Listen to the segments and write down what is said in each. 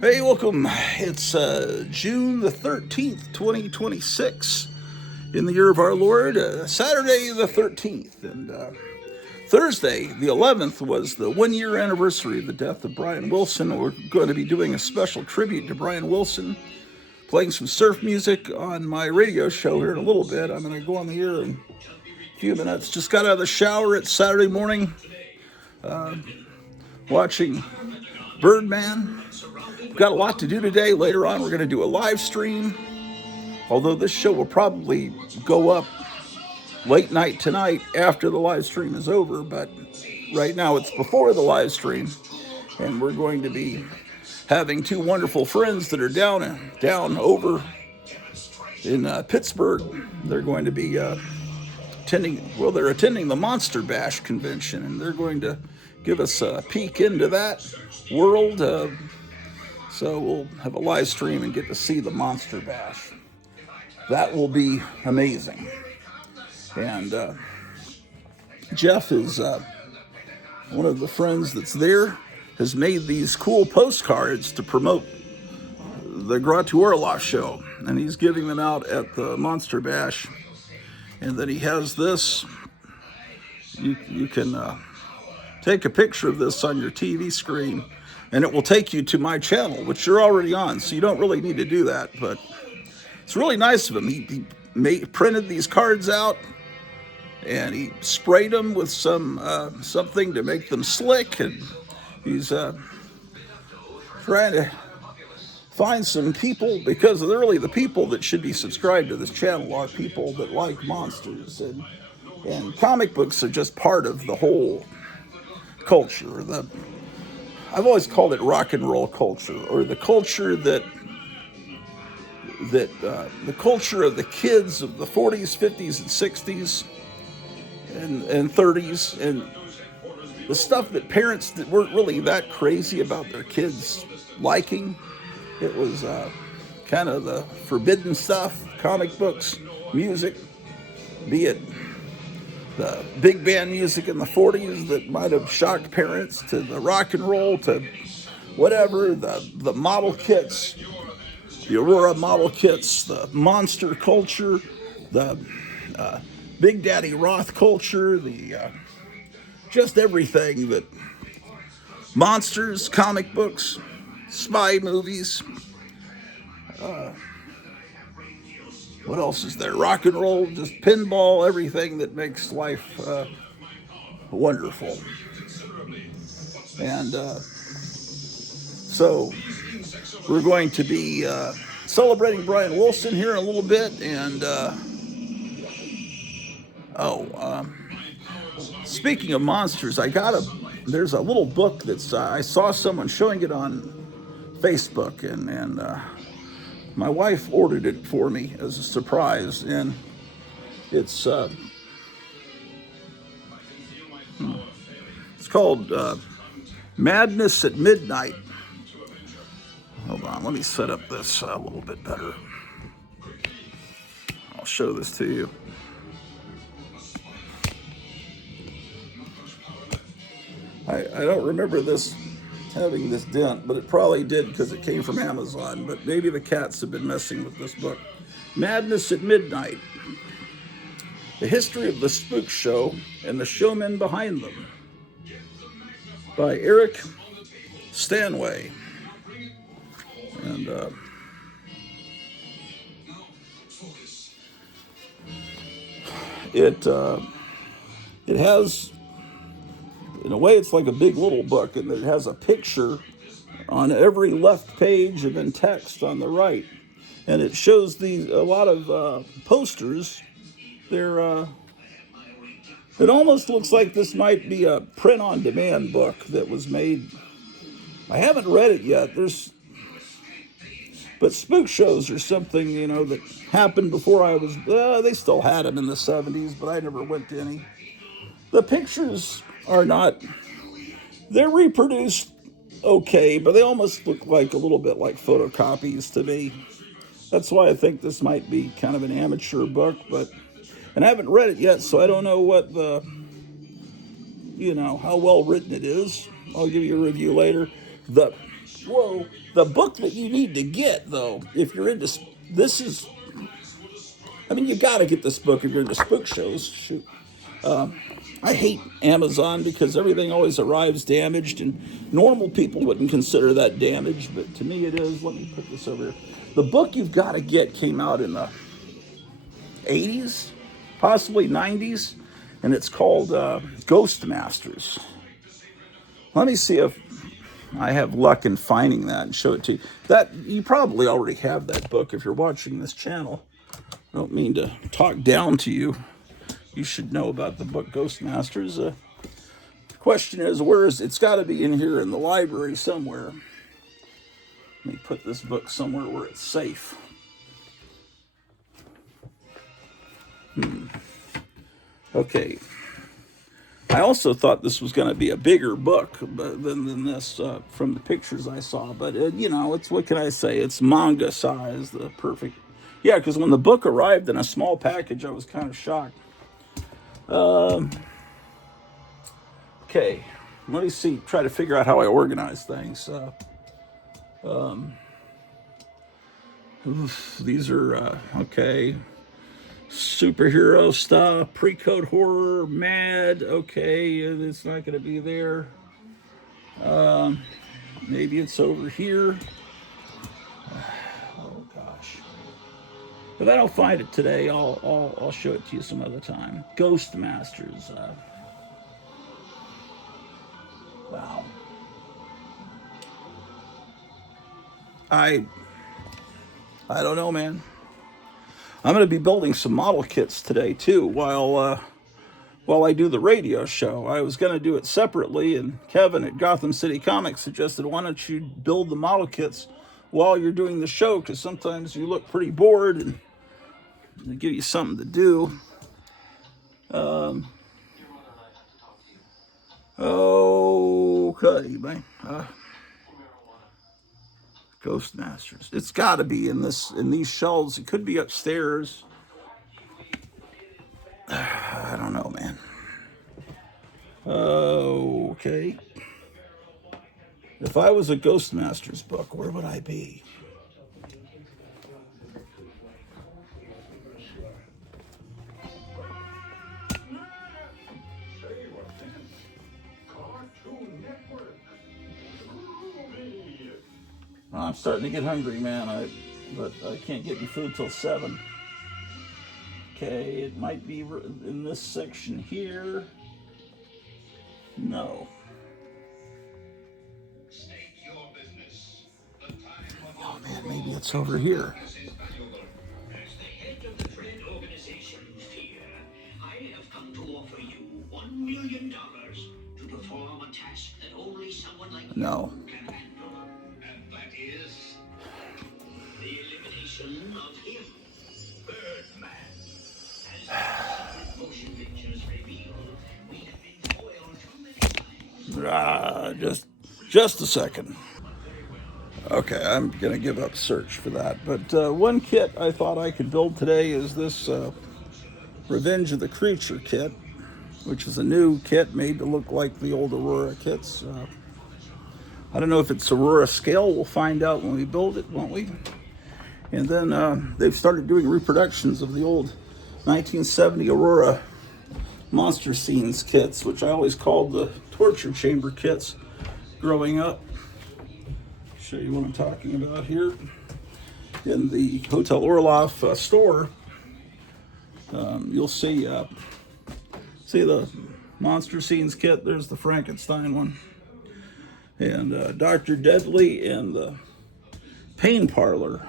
Hey, welcome. It's June the 13th, 2026, in the year of our Lord, Saturday the 13th. And Thursday, the 11th, was the 1 year anniversary of the death of Brian Wilson. We're going to be doing a special tribute to Brian Wilson, playing some surf music on my radio show here in a little bit. I'm going to go on the air in a few minutes. Just got out of the shower. It's Saturday morning, watching Birdman. We've got a lot to do today. Later on, we're going to do a live stream. Although this show will probably go up late night tonight after the live stream is over. But right now, it's before the live stream. And we're going to be having two wonderful friends that are down over in Pittsburgh. They're going to be they're attending the Monster Bash convention. And they're going to give us a peek into that world. So we'll have a live stream and get to see the Monster Bash. That will be amazing. And Jeff is one of the friends that's there, has made these cool postcards to promote the Grottu Orloff show. And he's giving them out at the Monster Bash. And then he has this. You can take a picture of this on your TV screen, and it will take you to my channel, which you're already on, so you don't really need to do that. But it's really nice of him. He printed these cards out, and he sprayed them with something to make them slick, and he's trying to find some people, because really the people that should be subscribed to this channel are people that like monsters, and comic books are just part of the whole culture. I've always called it rock and roll culture, or the culture the culture of the kids of the 40s, 50s, and 60s, and 30s, and the stuff that parents that weren't really that crazy about their kids liking. It was kind of the forbidden stuff, comic books, music, be it the big band music in the 40s that might have shocked parents, to the rock and roll, to whatever, the model kits, the Aurora model kits, the monster culture, the Big Daddy Roth culture, the just everything that monsters, comic books, spy movies. What else is there? Rock and roll, just pinball, everything that makes life wonderful. And so we're going to be celebrating Brian Wilson here in a little bit. And speaking of monsters, there's a little book that's I saw someone showing it on Facebook, and my wife ordered it for me as a surprise, and it's called Madness at Midnight. Hold on, let me set up this a little bit better. I'll show this to you. I don't remember this having this dent, but it probably did because it came from Amazon. But maybe the cats have been messing with this book. Madness at Midnight: The History of the Spook Show and the Showmen Behind Them, by Eric Stanway. And it has, in a way, it's like a big little book, and it has a picture on every left page and then text on the right. And it shows a lot of posters. It almost looks like this might be a print-on-demand book that was made. I haven't read it yet. But spook shows are something, that happened before I was. They still had them in the 70s, but I never went to any. The pictures are not. They're reproduced okay, but they almost look like a little bit like photocopies to me. That's why I think this might be kind of an amateur book, and I haven't read it yet, so I don't know what how well written it is. I'll give you a review later. Whoa, the book that you need to get, though, if you're into this is, I mean, you got to get this book if you're into spook shows. Shoot. I hate Amazon because everything always arrives damaged, and normal people wouldn't consider that damaged, but to me it is. Let me put this over here. The book you've got to get came out in the 80s, possibly 90s, and it's called Ghost Masters. Let me see if I have luck in finding that and show it to you. That you probably already have that book if you're watching this channel. I don't mean to talk down to you. You should know about the book Ghost Masters. The question is, where is it? It's got to be in here in the library somewhere. Let me put this book somewhere where it's safe. Okay. I also thought this was going to be a bigger book than this from the pictures I saw. But, you know, it's, what can I say? It's manga size, the perfect. Yeah, because when the book arrived in a small package, I was kind of shocked. Okay, let me see, try to figure out how I organize things. These are, okay. Superhero stuff, pre-code horror, mad, okay, it's not going to be there. Maybe it's over here. Oh gosh. If I don't find it today, I'll show it to you some other time. Ghost Masters. Wow. I don't know, man. I'm going to be building some model kits today too while I do the radio show. I was going to do it separately, and Kevin at Gotham City Comics suggested, why don't you build the model kits while you're doing the show, because sometimes you look pretty bored and they give you something to do. Okay, man. Ghost Masters. It's got to be in these shelves. It could be upstairs. I don't know, man. Okay. If I was a Ghost Masters book, where would I be? I'm starting to get hungry, man. But I can't get any food till 7. Okay, it might be in this section here. No. Oh man, maybe it's over here. No. Just a second. Okay, I'm going to give up search for that. But one kit I thought I could build today is this Revenge of the Creature kit, which is a new kit made to look like the old Aurora kits. I don't know if it's Aurora scale. We'll find out when we build it, won't we? And then they've started doing reproductions of the old 1970 Aurora monster scenes kits, which I always called the torture chamber kits growing up. Show you what I'm talking about here. In the Hotel Orloff store, you'll see the monster scenes kit. There's the Frankenstein one, and Dr. Deadly and the Pain Parlor.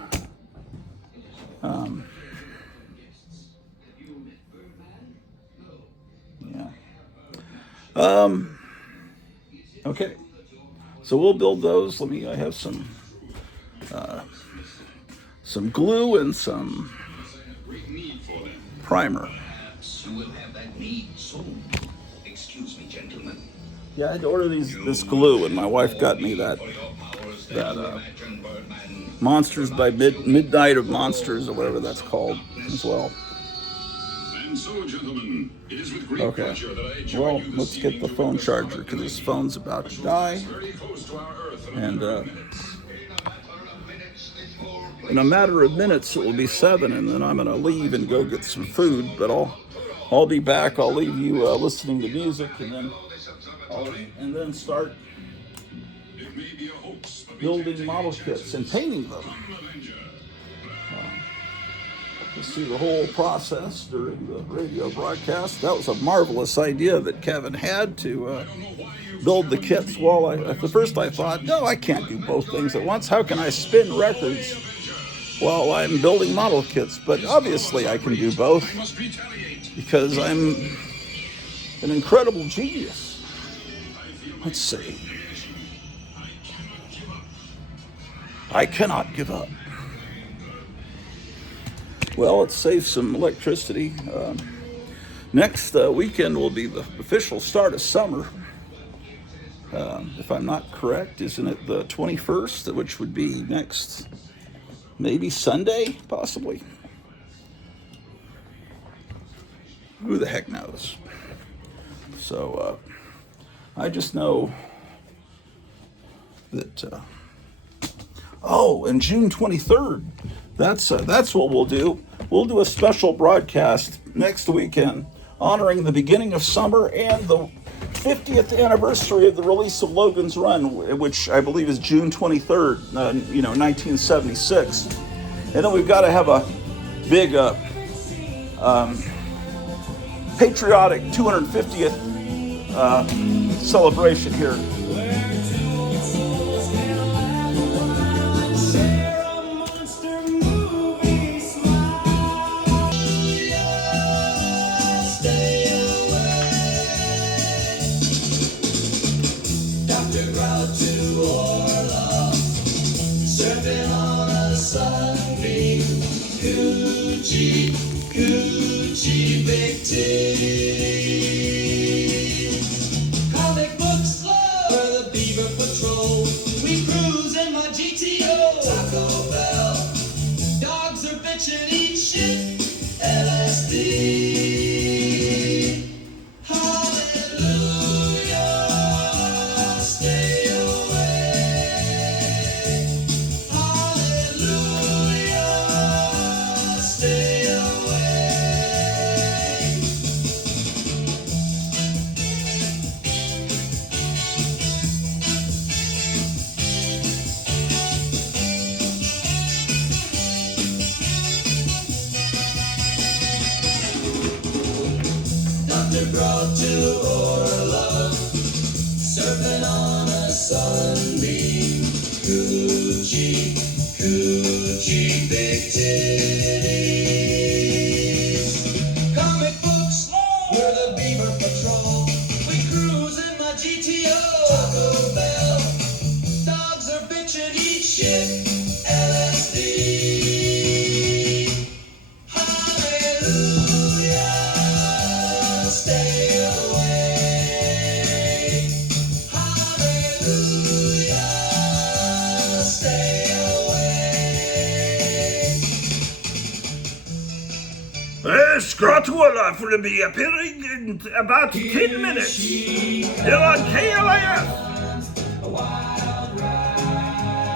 Okay, so we'll build those. I have some glue and some primer. Yeah, I had to order this glue, and my wife got me that Monsters by Midnight of Monsters, or whatever that's called, as well. And so, gentlemen, it is with great pleasure that I join you. Let's get the phone charger, because this phone's about to die. And in a matter of minutes, it will be 7, and then I'm going to leave and go get some food. But I'll be back. I'll leave you listening to music, and then start building model kits and painting them. To see the whole process during the radio broadcast. That was a marvelous idea that Kevin had to build the kits. Well, at the first I thought, no, I can't do both things at once. How can I spin records while I'm building model kits? But obviously I can do both because I'm an incredible genius. Let's see. I cannot give up. Well, it saves some electricity. Next weekend will be the official start of summer. If I'm not correct, isn't it the 21st, which would be next, maybe Sunday, possibly? Who the heck knows? So I just know that, and June 23rd, that's what we'll do. We'll do a special broadcast next weekend honoring the beginning of summer and the 50th anniversary of the release of Logan's Run, which I believe is June 23rd, 1976. And then we've got to have a big patriotic 250th celebration here. Grottu Orloff, surfing on a sunbeam, coochie, coochie, big titties. Comic books for the Beaver Patrol, we cruise in my GTO. Taco Bell, dogs are bitchin', eat shit, LSD. Grottu Orloff, surfing on a sunbeam, coochie, coochie, big titties. Comic books, we're the Beaver Patrol, we cruise in my GTO. Taco Bell, dogs are bitchin', eat shit, LSD. Grottu Orloff will be appearing in about 10 minutes here on KLIF. A wild ride.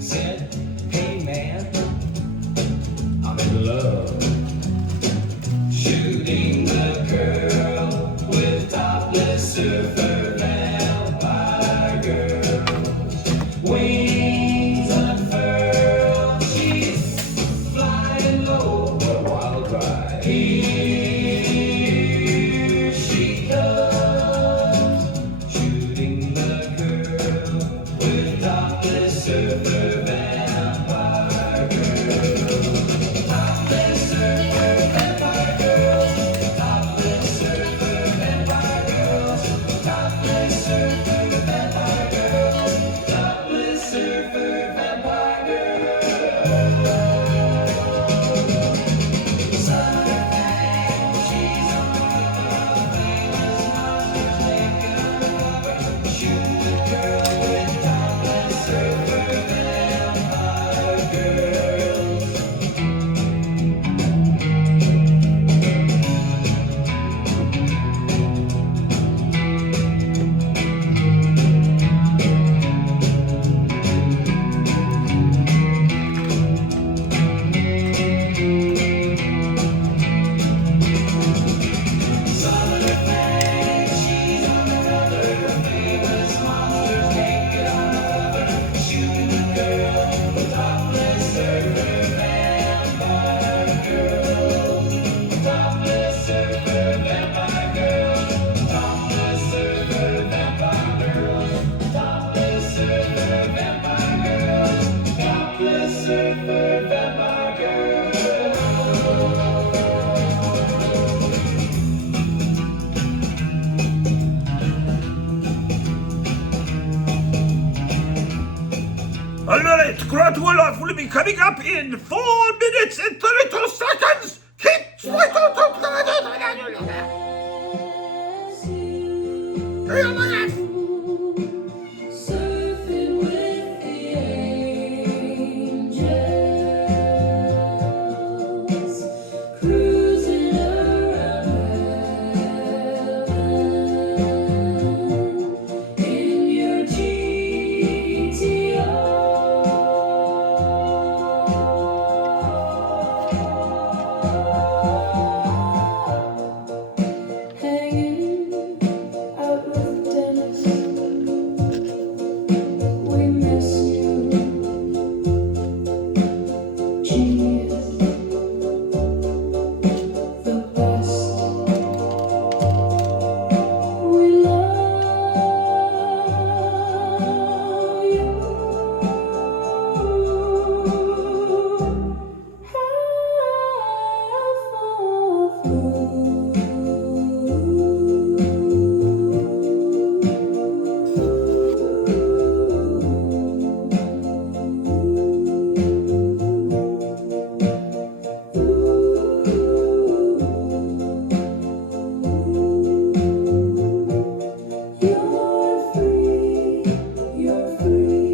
Said, hey man, I'm in love. Shooting the girl with topless surfer vampire girls. Wings unfurled, she's flying low. Here she comes, shooting the Alright, Grottu Orloff will be coming up in 4 minutes and 32 seconds. Keep Surfing with the angels, cruising around heaven in your GTO. Hanging out with Dennis, we miss you. Genius, the best. We love you. You're free, you're free.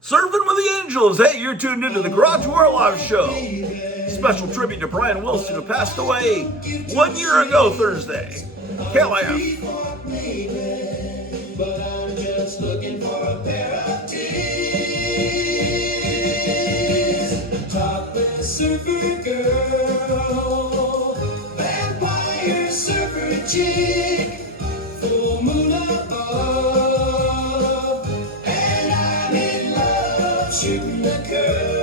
Surfing with the Angels. Hey, you're tuned into the Grottu Orloff Show. Special tribute to Brian Wilson, who passed away 1 year ago Thursday. KLIF. But I'm just looking for a pair of titties. Topless surfer girl, vampire surfer chick, full moon above, and I'm in love shooting the curl.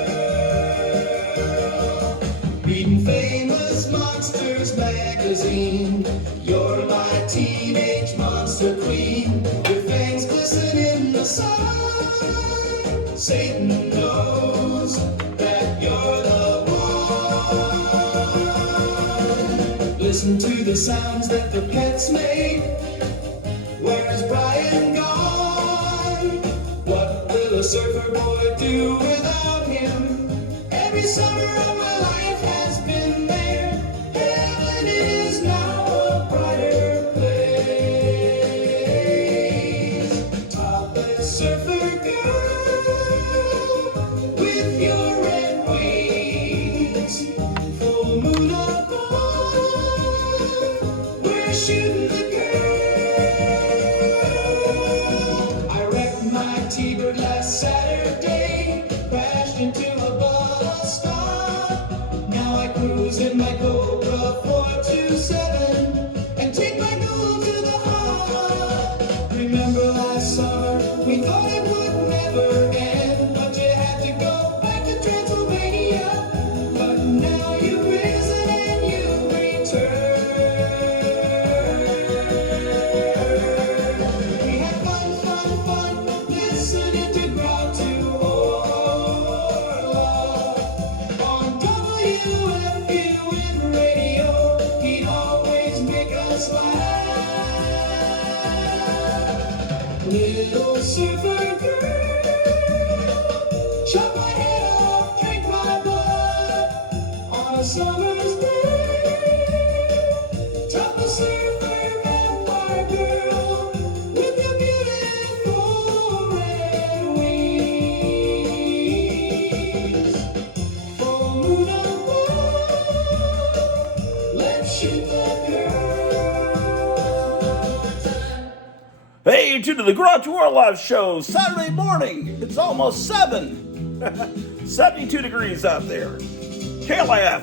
Reading Famous Monsters magazine, you're my teenage monster queen. Your fangs glisten in the sun. Satan knows that you're the one. Listen to the sounds that the pets make. Where's Brian gone? What will a surfer boy do without him? Every summer of my life has been there. Heaven is now a brighter place. Topless surfer girl, with your red wings, full moon above, we're shooting the girl. I wrecked my T-bird last Saturday, crashed into a bus stop. Now I cruise in my Cobra 427 and take my girl to the heart. Remember last summer, we thought it would never end, but you had to go back to Transylvania. But now you've risen and you've returned. We had fun listening to Grottu Orloff on WFUN radio. He'd always make us laugh. Little surfer girl, chop my head off, drink my blood on a summer's day. Top a surfer vampire girl with your beautiful red wings. Full moon above, let's shoot the girl. Hey, you're tuned to the Grottu Orloff Show. Saturday morning. It's almost 7. 72 degrees out there. KLIF.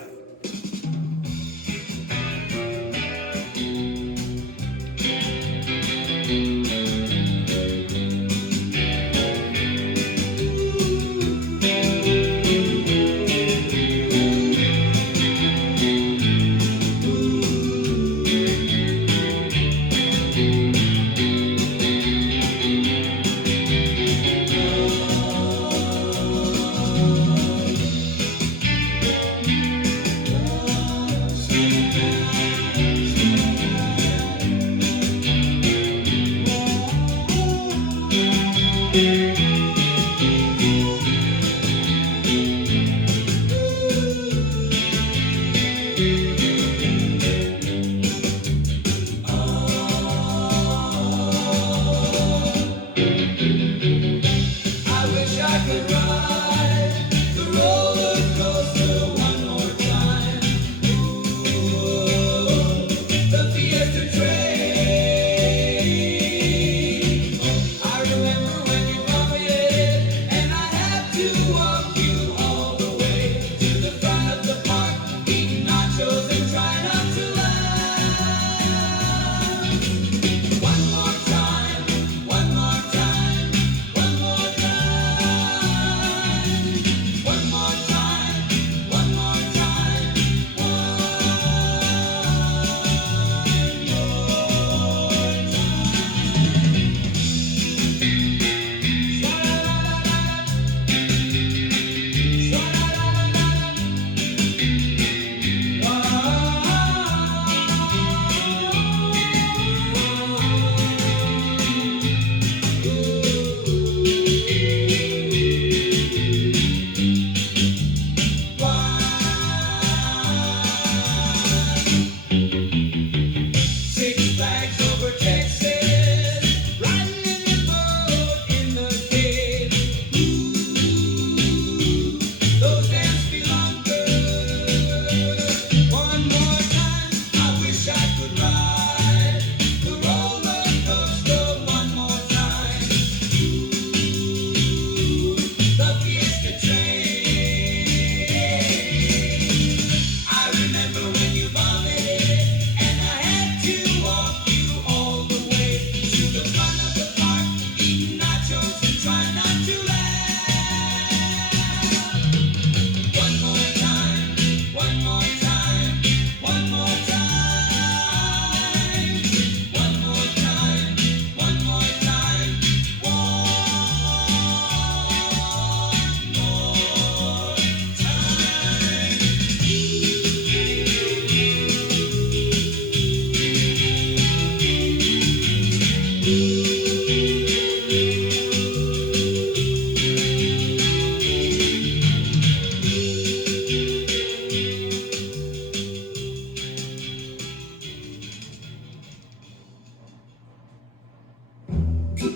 She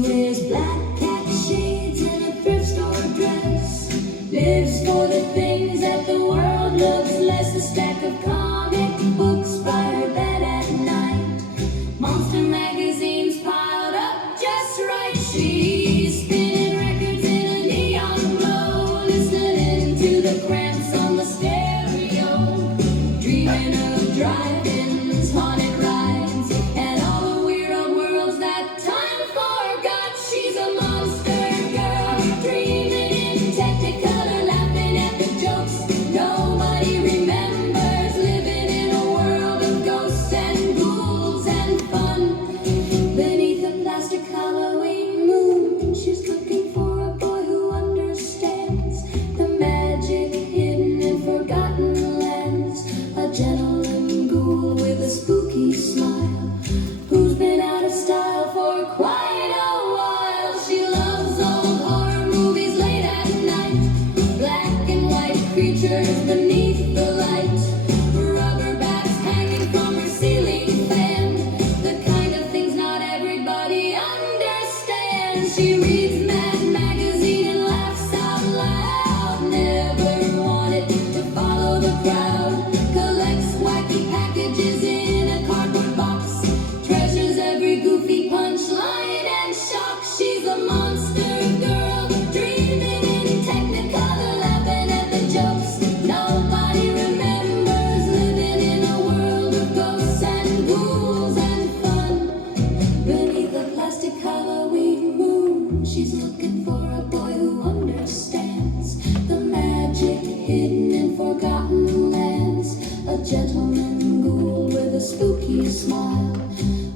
wears black cat shades and a thrift store dress. Lives for the things that the world looks less. A stack of comic books by her bed at night. Monster magazines piled up just right. She's spinning records in a neon glow, listening to the cramps on the stereo, dreaming of drive-ins, haunted rides, and all the weird old worlds that time forgot. She's a monster girl, dreaming in Technicolor, laughing at the jokes nobody remembers, living in a world of ghosts and ghouls and fun. Beneath a plastic Halloween moon, she's looking for a boy who understands the magic hidden in forgotten lands. A gentleman ghoul with a spooky smile, who's been out of style for quite a while. She loves old horror movies late at night, black and white creatures beneath the light, rubber bats hanging from her ceiling fan, the kind of things not everybody understands. She reads Mad Magazine and laughs out loud, never wanted to follow the crowd, collects wacky packages in a cardboard box, treasures every goofy punchline and shock. She's a monster girl, dreaming in Technicolor, laughing at the jokes nobody remembers, living in a world of ghosts and ghouls and fun. Beneath a plastic Halloween moon, she's looking for a boy who understands the magic hidden in forgotten lands. A gentleman ghoul with a spooky smile,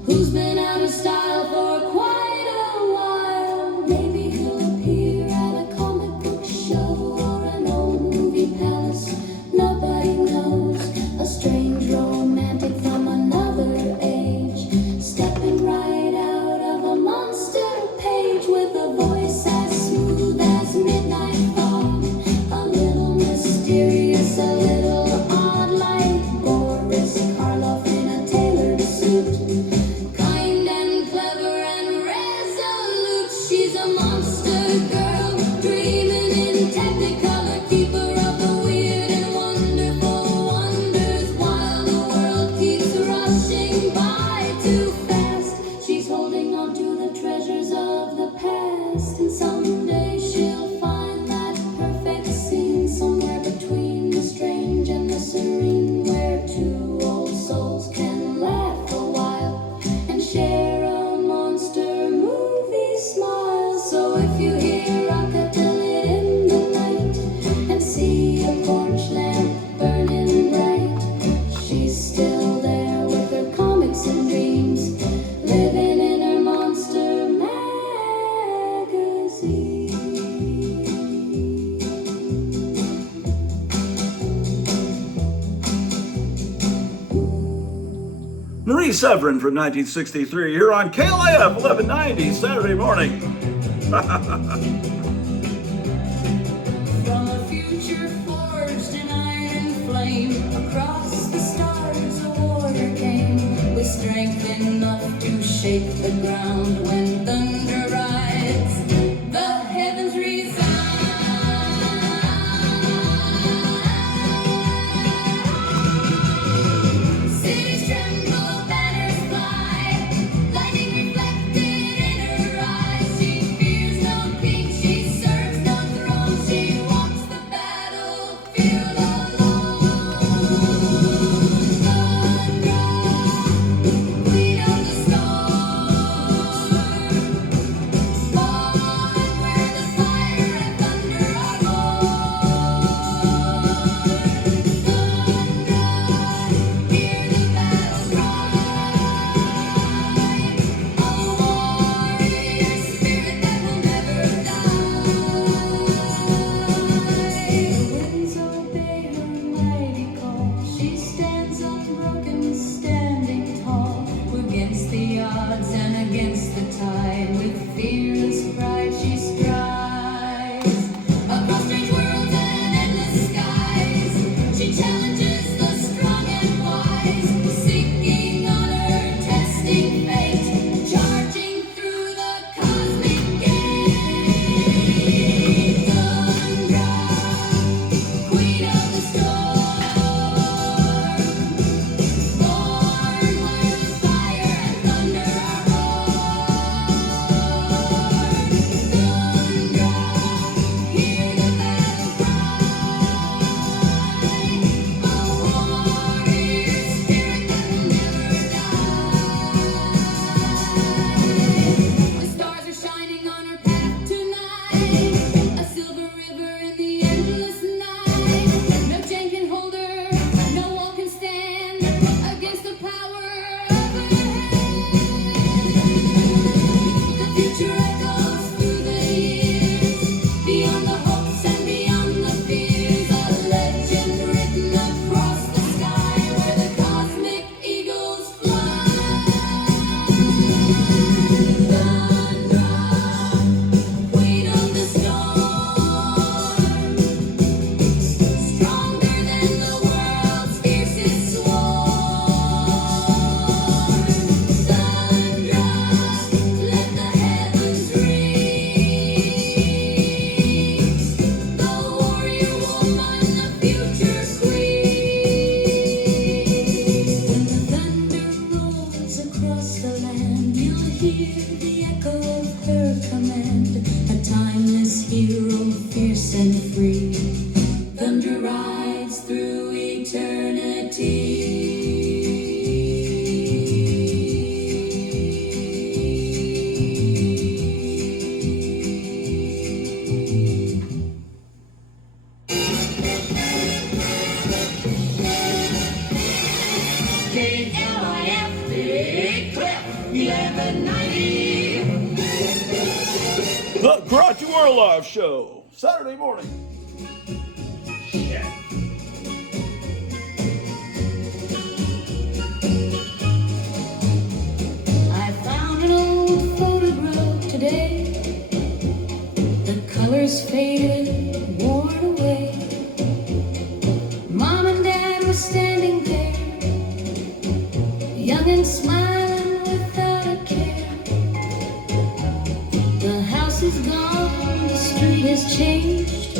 who's been out of style for quite a while. Maybe he'll appear at a comic book show or an old movie palace nobody knows. A strange romantic from another age, stepping right out of a monster page, with a voice as smooth as midnight fog, a little mysterious, a little odd, like Boris Karloff in a tailored suit, kind and clever and resolute. She's a monster girl, dreaming in Technicolor, keeper of the weird and wonderful wonders, while the world keeps rushing by too fast. She's holding on to the treasures of the past, and someday she'll find that perfect scene somewhere between the strange and the serene, where two old souls can laugh a while and share a monster movie smile. So if you hear rockabilly in the night and see a porch lamp burning bright, she's still there with her comics and dreams, living in her monster magazine. Marie Severin from 1963 here on KLIF 1190 Saturday morning. From a future forged in iron and flame, across the stars a warrior came, with strength enough to shake the ground when thunder rides. The heavens resound. Cities tremble, banners fly, lightning reflected in her eyes. She fears no king, she serves no throne, she walks the battlefield alone. The queen of the storm. Grottu Orloff Show, Saturday morning. Shit. I found an old photograph today. The colors faded, worn away. Mom and Dad were standing there, young and smiling without a care. The house is gone, the street has changed,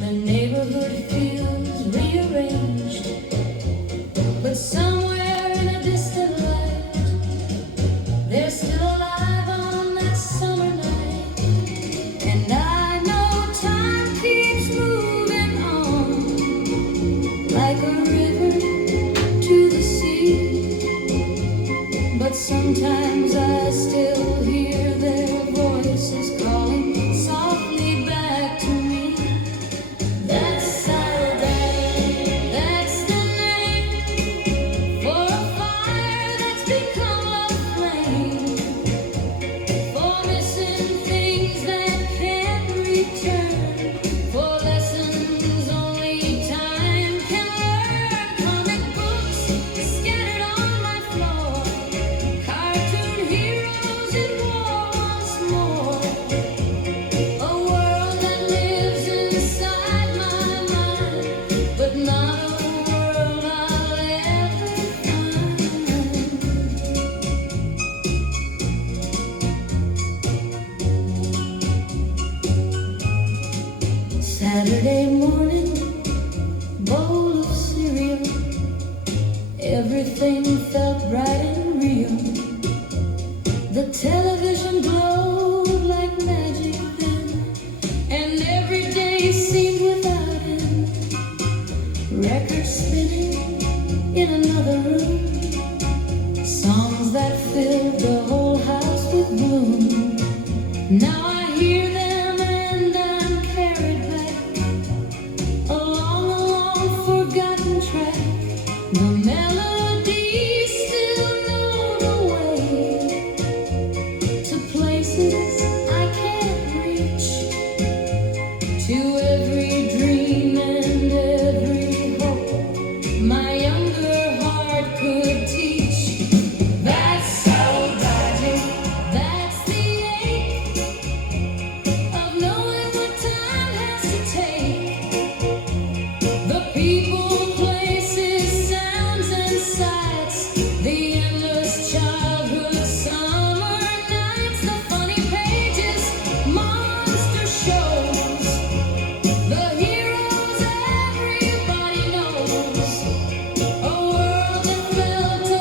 the neighborhood feels rearranged. But somewhere in a distant light, they're still alive on that summer night. And I know time keeps moving on, like a river to the sea. But sometimes I still hear their voices calling softly back to me. That's Saturday, that's the name for a fire that's become a flame, for missing things that can't return, for lessons only time can learn. Comic books scattered on my floor, cartoon heroes in war once more. A world that lives inside my mind, but not a world I'll ever find. Saturday morning, bowl of cereal. Everything felt bright and real. The television glowed like magic then, and every day seemed without end. Records spinning in another room, songs that filled the whole house with bloom. Now I hear them and I'm carried back along a long forgotten track. The melodies still know the way to places I can't reach, to every dream and every hope my younger heart could teach. That's saudade, that's the ache of knowing what time has to take. The people, places, sounds and sights, the endless childhood summer nights, the funny pages, monster shows, the heroes everybody knows. A world that felt a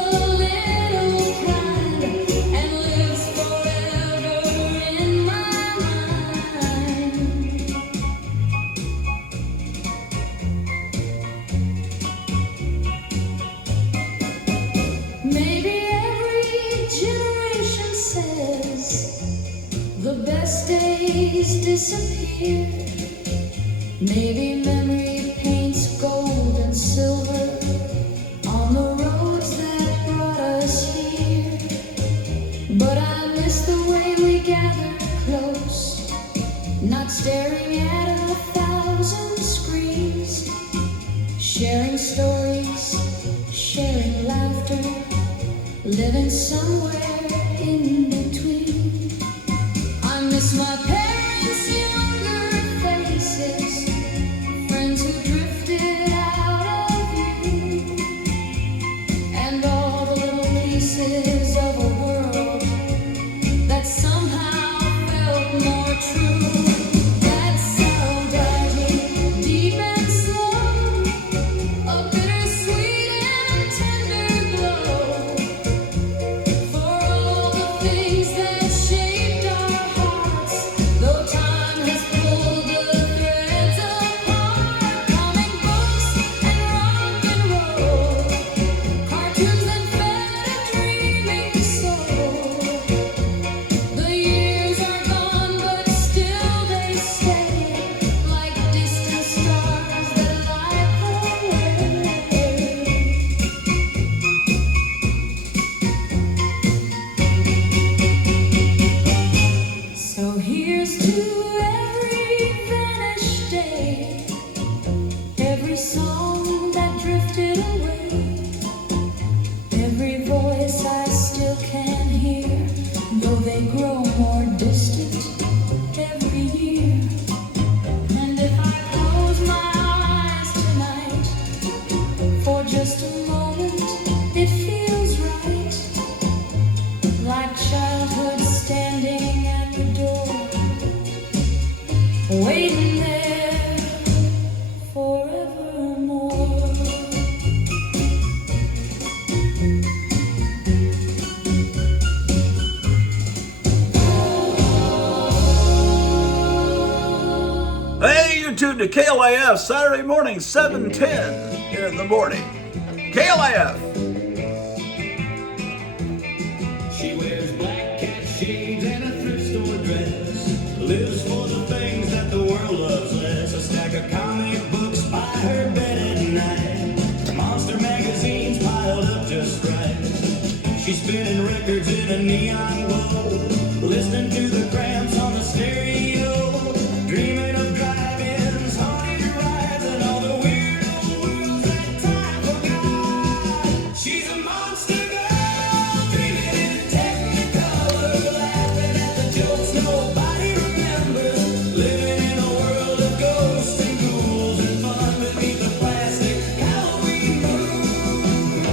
little pride and lives forever in my mind. Maybe every generation says the best days disappear. Maybe memory paints gold and silver on the roads that brought us here. But I miss the way we gathered close, not staring at 1,000 screens, sharing stories, sharing laughter, living somewhere in between. I miss my parents' younger faces, friends who drifted out of view, and all the little pieces of a world that somehow felt more true. That's saudade, deep and slow, a bittersweet and tender glow, for all the things to KLIF Saturday morning, 7:10 here in the morning. KLIF. She wears black cat shades and a thrift store dress. Lives for the things that the world loves less. A stack of comic books by her bed at night. Monster magazines piled up just right. She's spinning records in a neon glow. Listening to the Cramps on the stereo. Dreaming of drive-ins, haunted rides, and all the weird old worlds that time forgot. She's a monster girl, dreaming in Technicolor, laughing at the jokes nobody remembers, living in a world of ghosts and ghouls and fun beneath the plastic Halloween moon.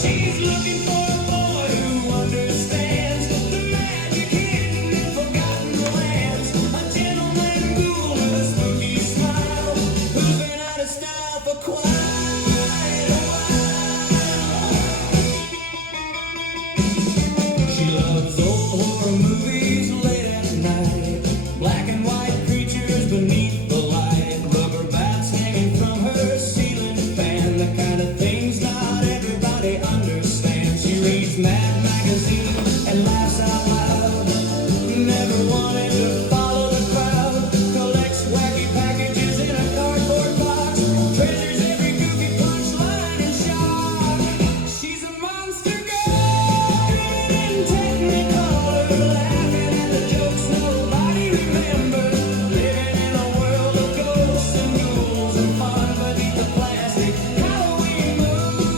She's looking for a boy who understands the magic hidden in forgotten lands. A gentleman ghoul with a spooky smile, who's been out of style for quite a while. She loves old horror movies late at night. Black and white creatures beneath the light. Rubber bats hanging from her ceiling fan. The kind of things not everybody understands. She reads Mad Magazine and laughs out loud. Never wanted to follow the crowd. Collects wacky packages in a cardboard box. Treasures every goofy punchline and shock. She's a monster girl, living in Technicolor, laughing at the jokes nobody remembers, living in a world of ghosts and ghouls and fun beneath the plastic Halloween moon.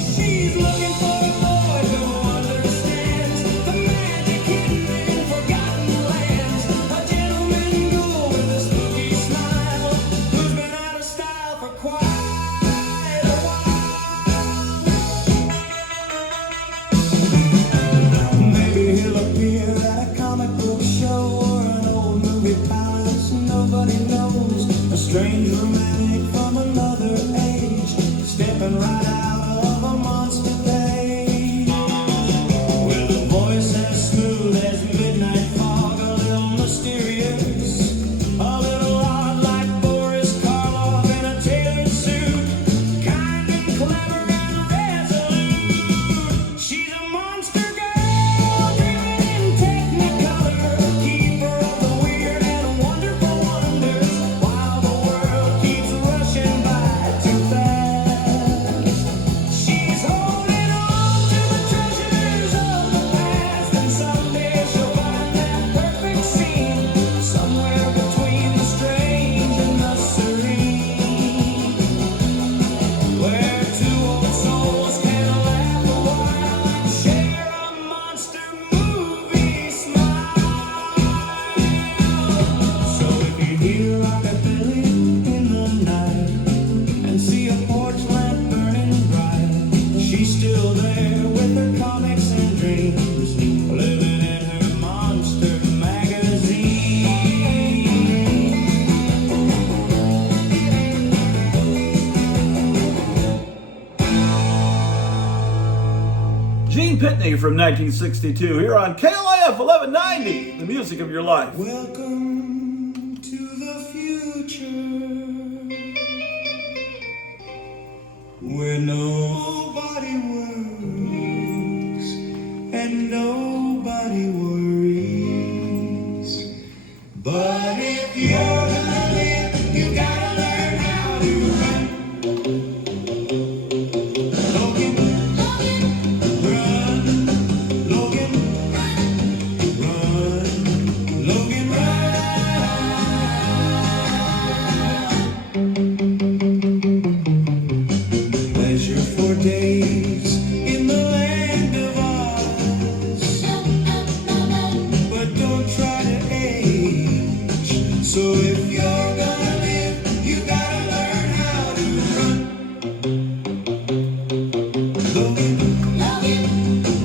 She's looking for a boy who understands the magic hidden in forgotten lands. A gentleman ghoul with a spooky smile, who's been out of style for quite a while. Maybe he'll appear at a comic book show or an old movie palace. Nobody knows. A strange romantic from another age, stepping right out of a monster page. With a voice as smooth as midnight fog, a little mysterious, a little odd like Boris Karloff in a tailored suit, kind and clever and resolute. She's a monster girl, dreaming in Technicolor, keeper of the weird and wonderful wonders, while the world keeps rushing by too fast. She's holding on to the treasures of the past, and someday she'll find that perfect scene somewhere between the strange and the serene, where two old souls can laugh a while and share a monster movie smile. So if you hear rockabilly in the night and see a porch lamp burning bright, she's still there with her comics and dreams, living in her monster magazine. Gene Pitney from 1962 here on KLIF 1190, the music of your life. Welcome to the future, where nobody works and nobody worries. But if you're gonna live, you gotta learn how to run. Logan, run. Logan, run. Logan, run. Pleasure for days in the land of Oz, but don't try to age. So if you're gonna live, you gotta learn how to run. Logan,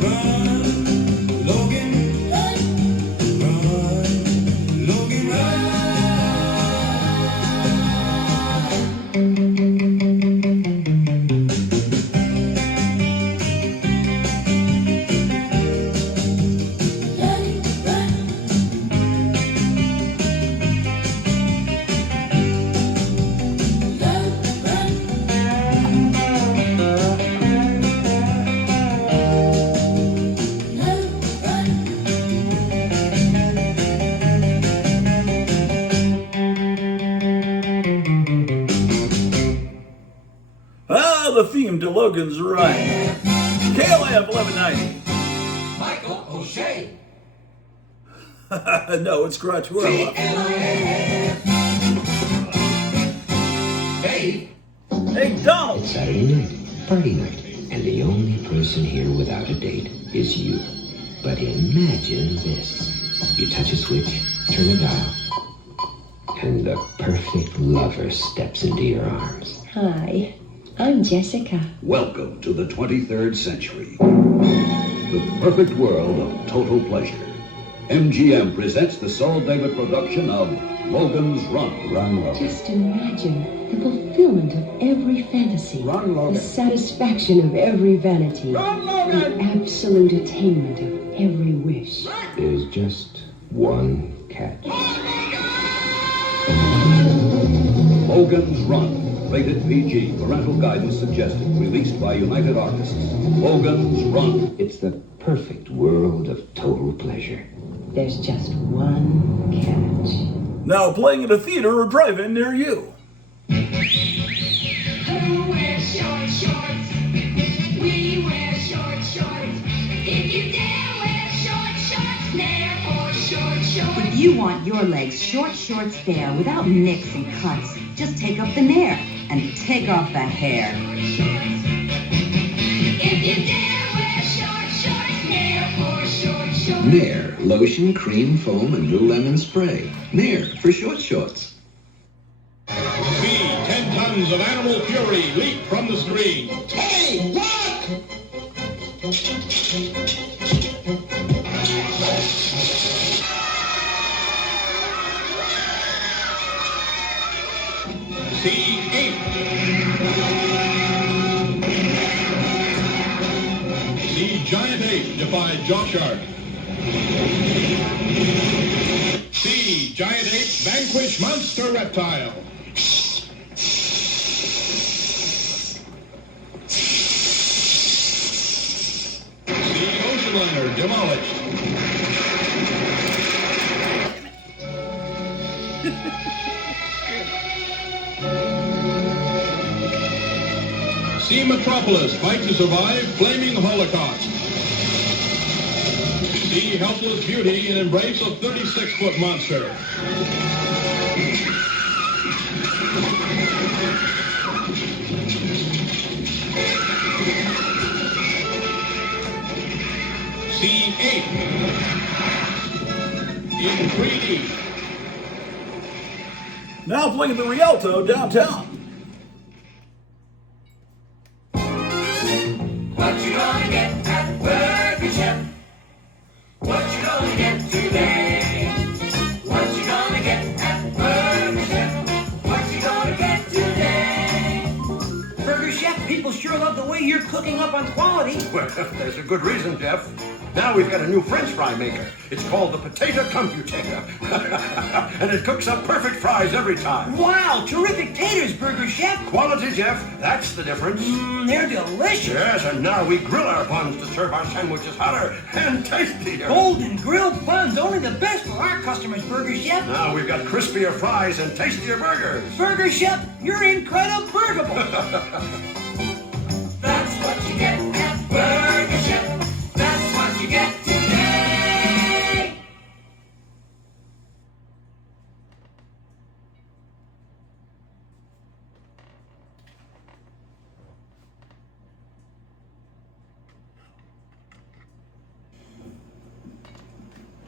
run. Logan, run. Logan, run. the theme to Logan's Run. KLAF 1190. Michael O'Shea. No, it's Grottu Orloff. Dave. Hey, Donald. It's Saturday night, party night, and the only person here without a date is you. But imagine this. You touch a switch, turn a dial, and the perfect lover steps into your arms. Hi, I'm Jessica. Welcome to the 23rd century. The perfect world of total pleasure. MGM presents the Saul David production of Logan's Run. Run, Logan. Just imagine the fulfillment of every fantasy. Run, Logan. The satisfaction of every vanity. Run, Logan. The absolute attainment of every wish. There's just one catch. Logan's Run. Rated PG. Parental guidance suggested. Released by United Artists. Logan's Run. It's the perfect world of total pleasure. There's just one catch. Now playing at a theater or drive-in near you. Who wears short shorts? We wear short shorts. If you dare wear short shorts, there for short shorts. If you want your legs short shorts there without nicks and cuts, just take up the nair and take off the hair. If you dare wear short shorts, there for short shorts. Nair, lotion, cream, foam, and new lemon spray. Nair for short shorts. See 10 tons of animal fury leap from the screen. Hey, look! See 8. See giant ape defy jaw shark. See giant ape vanquish monster reptile. See ocean liner demolished. See Metropolis fight to survive flaming holocaust. See helpless beauty in embrace of 36-foot monster. See 8 in 3D. Now playing at the Rialto downtown. What you gonna get at Burger Chef? What you gonna get today? What you gonna get at Burger Chef? What you gonna get today? Burger Chef, people sure love the way you're cooking up on quality. Well, there's a good reason, Jeff. Now we've got a new French fry maker. It's called the Potato Computator. And it cooks up perfect fries every time. Wow, terrific taters, Burger Chef. Quality, Jeff. That's the difference. They're delicious. Yes, and now we grill our buns to serve our sandwiches hotter and tastier. Golden grilled buns, only the best for our customers, Burger Chef. Now we've got crispier fries and tastier burgers. Burger Chef, you're incredible. That's what you get at Burger Chef. That's what you get today.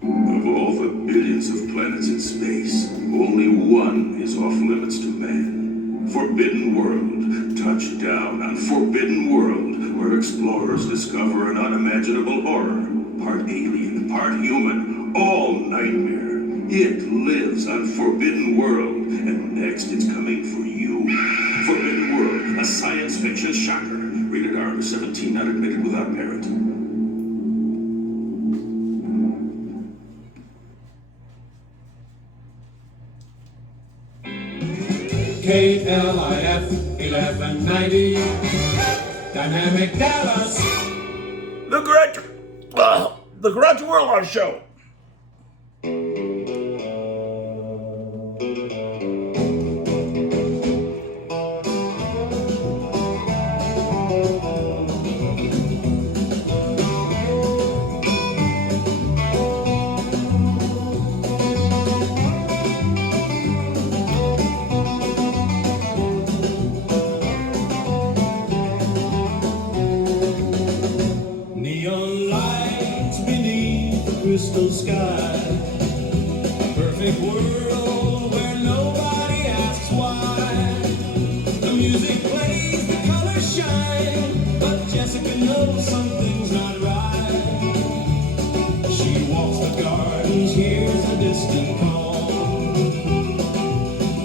Of all the billions of planets in space, only one is off limits to man. Forbidden World. Touchdown on Forbidden World, where explorers discover an unimaginable horror. Part alien, part human, all nightmare. It lives on Forbidden World, and next it's coming for you. Forbidden World, a science fiction shocker. Rated R, 17, not admitted without parent. KLIF 1190, Dynamic Dallas. The Grottu Orloff Show. music plays, the colors shine, but Jessica knows something's not right. She walks the gardens, hears a distant call,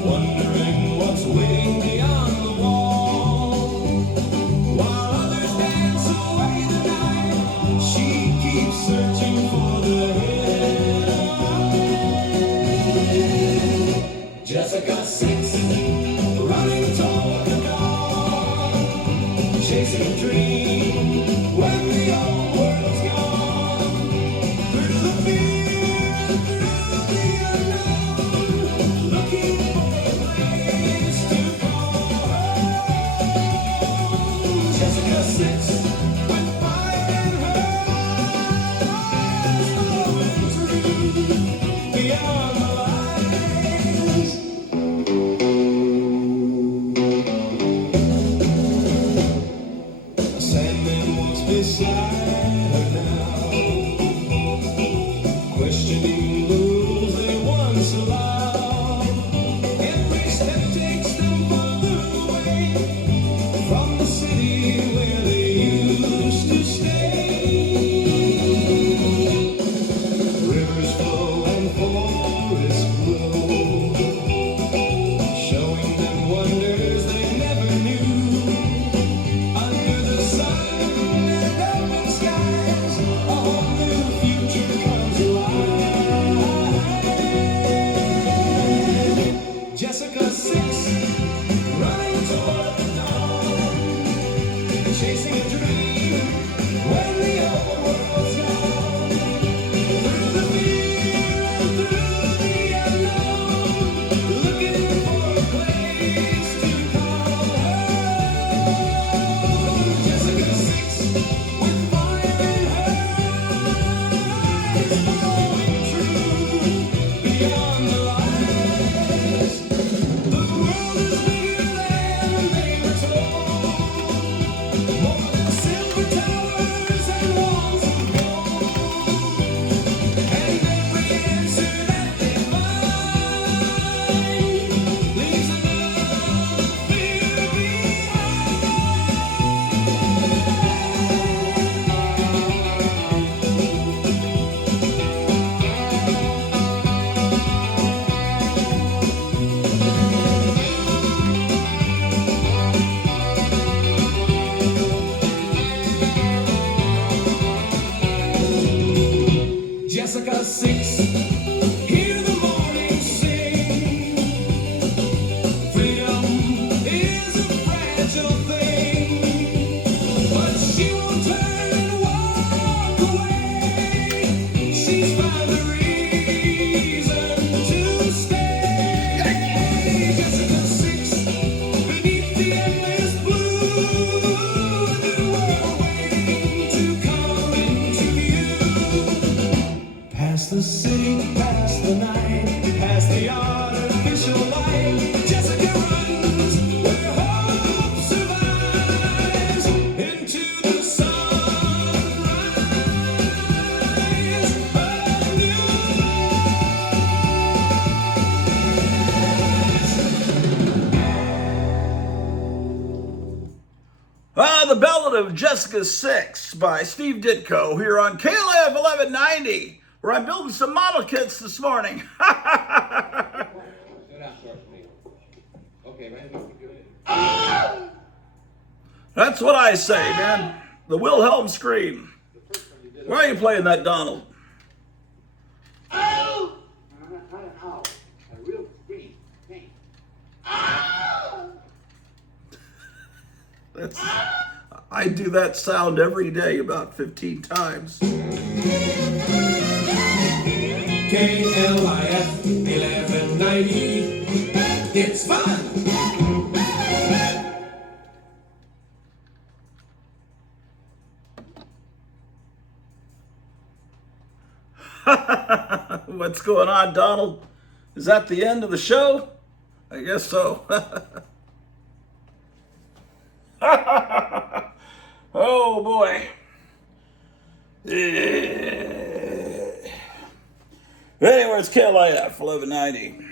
wondering what's waiting beyond the wall. While others dance away the night, she keeps searching for the hidden. Jessica 6, running toward the dawn, chasing a dream when the old world's gone. Through the fear, through the unknown, looking for a place to call home. Jessica 6, with fire in her eyes, following through beyond the lines. A Sandman walks beside her now, questioning the rules they once allowed. Every step takes them farther away from the city where they used to stay. Rivers flow and forests grow, showing them wonders they never knew. Under the sun and open skies, a whole new future comes alive. Jessica 6, running toward the dawn, chasing a dream when the old world's gone. Through the fear and through the unknown, looking for a place to call home. Jessica 6, with fire in her eyes, following true beyond the lies. The world is bigger than they were told, more than silver towers and walls of gold. And every answer that they find leaves another fear behind. Jessica 6, hear the morning sing. Freedom is a fragile thing, but she won't turn and walk away. She's found a reason to stay. Jessica 6, beneath the endless blue, a new world waiting to come into view. Past the city, past the night, past the artificial light, Jessica runs where hope survives into the sunrise of new The Ballad of Jessica 6 by Steve Ditko here on KLF 1190, where I'm building some model kits this morning. That's what I say, man. The Wilhelm scream. Why are you playing that, Donald? That's, I do that sound every day about 15 times. KLIF 1190. It's fun. What's going on, Donald? Is that the end of the show? I guess so. Oh boy. Anyway, it's KLIF 1190.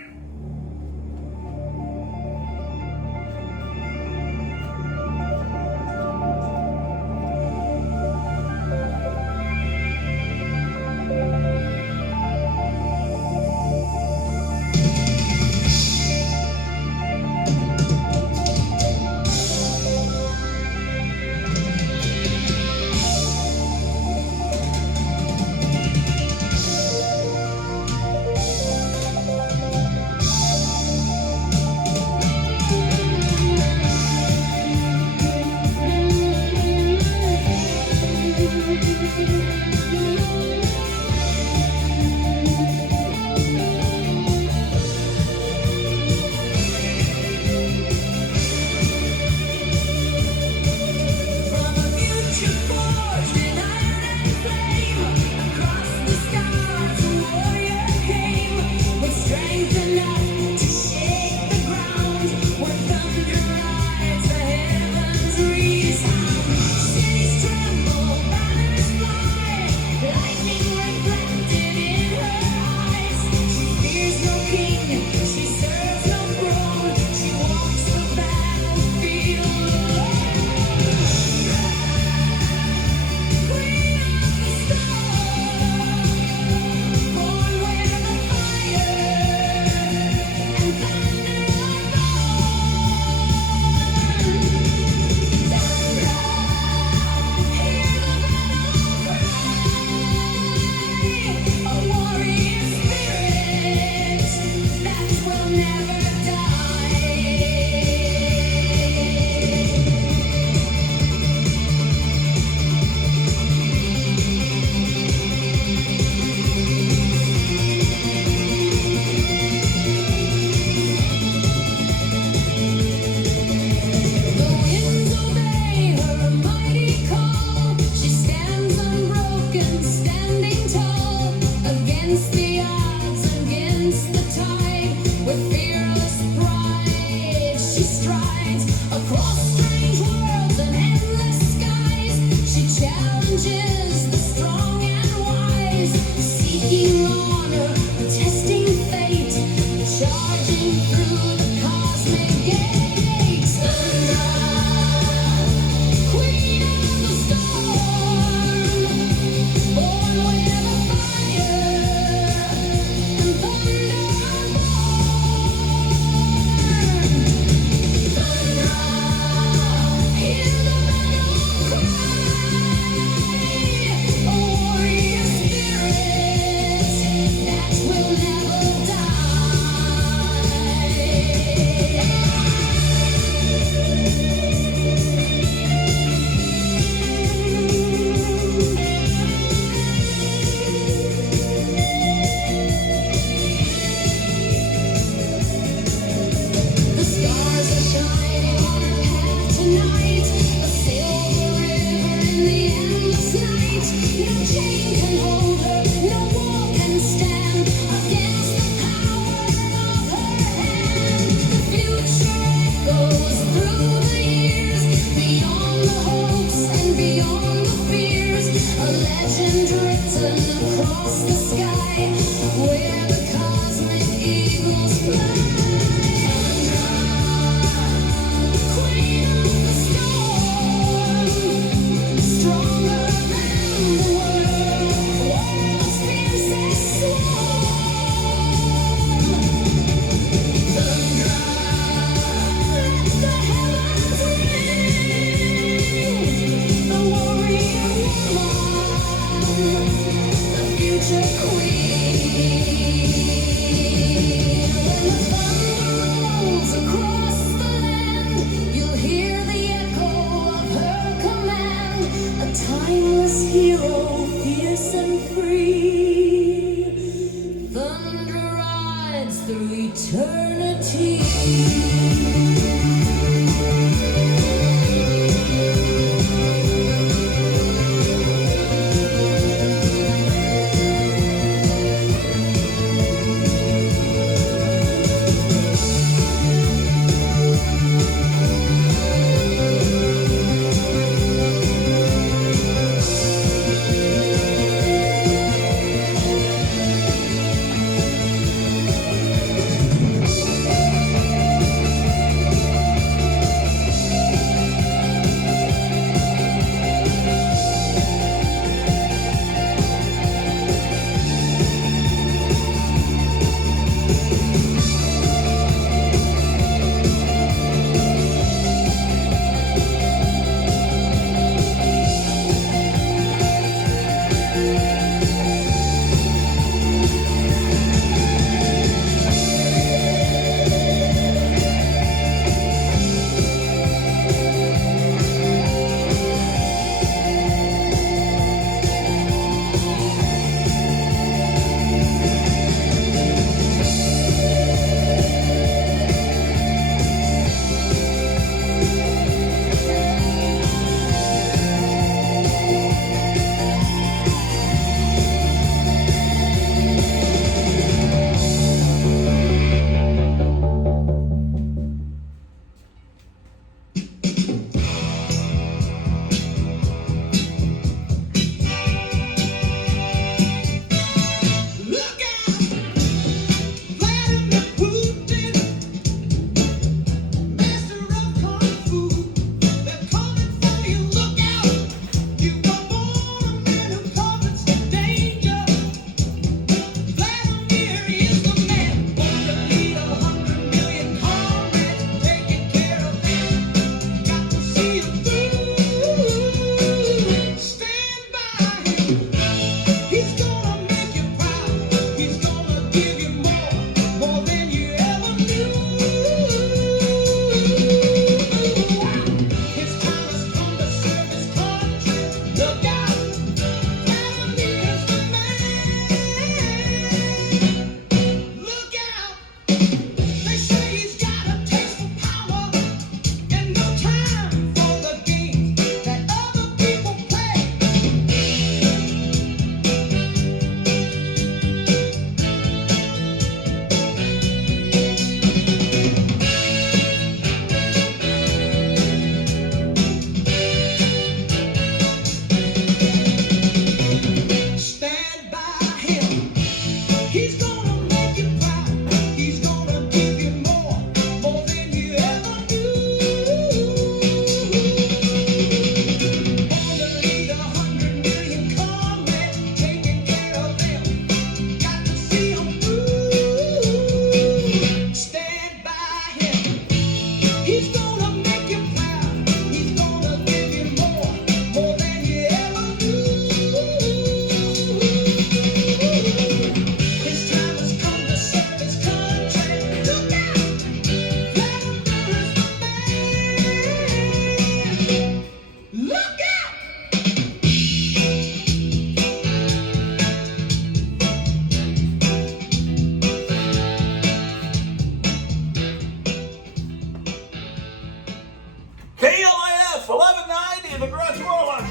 strides across strange worlds and endless skies. She challenges the strong and wise, seeking honor, testing fate, charging through the cosmic gates. Thundra, queen of the storm, born with the fire and thunder unborn. Hear the battle cry.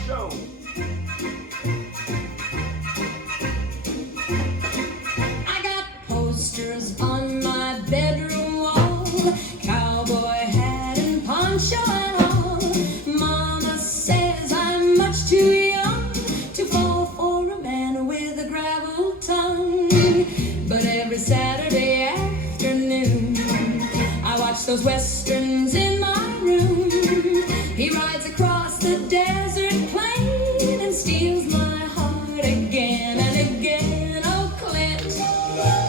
Show. I got posters on my bedroom wall, cowboy hat and poncho and all. Mama says I'm much too young to fall for a man with a gravel tongue. But every Saturday afternoon, I watch those westerns in my room. He rides across the desert plain and steals my heart again and again. Oh, Clint,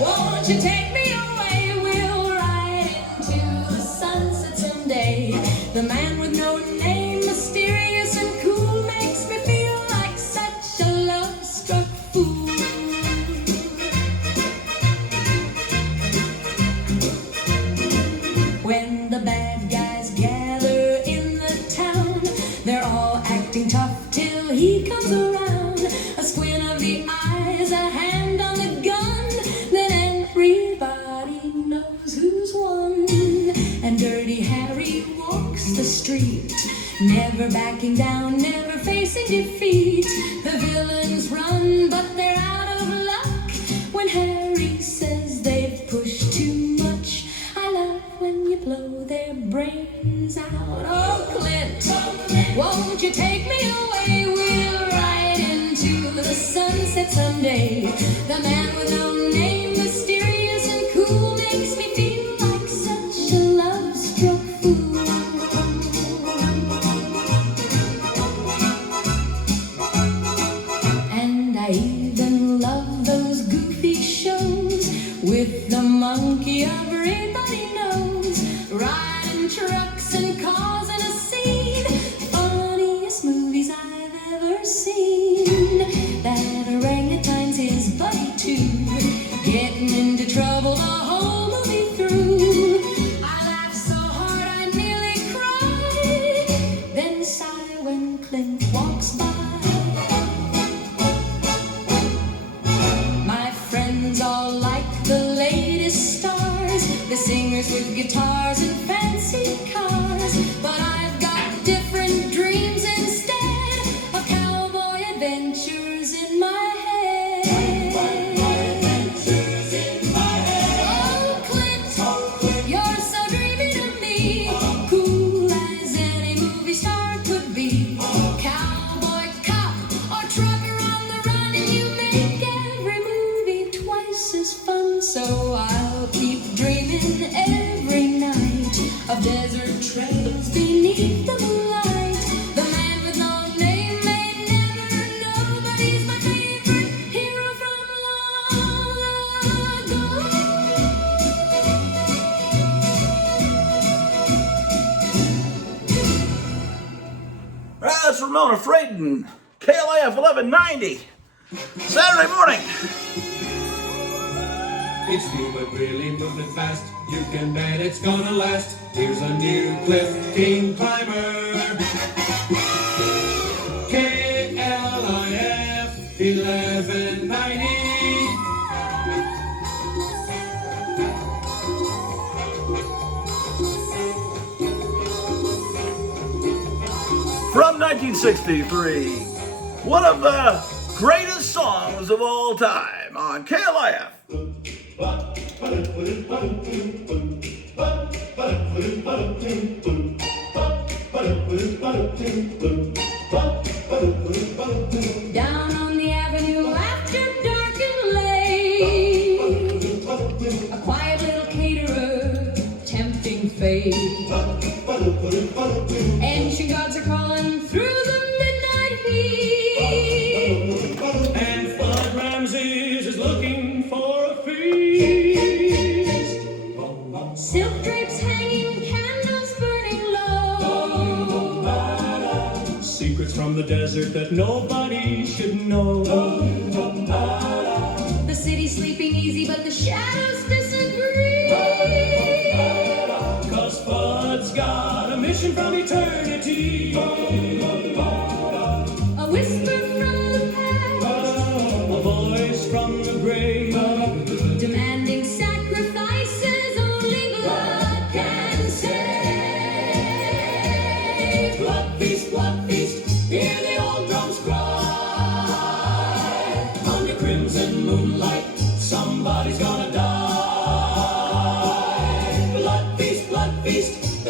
won't you take me away? We'll ride into the sunset someday. The man with no name, mysterious and cool, makes me feel like such a love-struck fool. When the bad guys gather in the town, they're all acting tough till he comes around. A squint of the eyes, a hand on the gun, then everybody knows who's won. And Dirty Harry walks the street, never backing down, never facing defeat. The villains run, but they're out of luck when Harry says they've pushed too much. I love when you blow their brains out. Oh, Clint, won't you take me away? We'll ride into the sunset someday. The man with no name, mysterious and cool, makes me feel like such a love-struck fool. And I even love those goofy shows with the monkey everybody knows, riding trucks and cars in a scene. Funniest movies I've ever seen. That orangutan's his buddy too, getting into trouble the whole movie through. I laughed so hard I nearly cried, then sigh when Clint walks by. My friends all like the latest stars, the singers with guitars and fancy cars. But I've got different dreams instead of cowboy adventures in my head. Oh, Clint, you're so dreamy to me, cool as any movie star could be. Cowboy, cop, or trucker on the run, and you make every movie twice as fun. So I'll keep dreaming every night of desert trails beneath the moonlight. The man with no name may never know, but he's my favorite hero from long ago. That's Ramona Freighton, KLAF 1190, Saturday morning. It's new but really moving fast. You can bet it's gonna last. Here's a new Cliff King climber. KLIF 1190. From 1963, one of the greatest songs of all time on KLIF. Down on the avenue after dark and late, a quiet little caterer, tempting fate. Ancient gods are calling through the midnight heat, and Flood Ramses is looking for a feast. Silk drapes hanging, candles burning low, secrets from the desert that nobody should know. The city's sleeping easy, but the shadows disagree, 'cause Fudd's got a mission from eternity. A whisper from the past, a voice from the grave, demanding sacrifices only blood can save. Blood feast, hear the old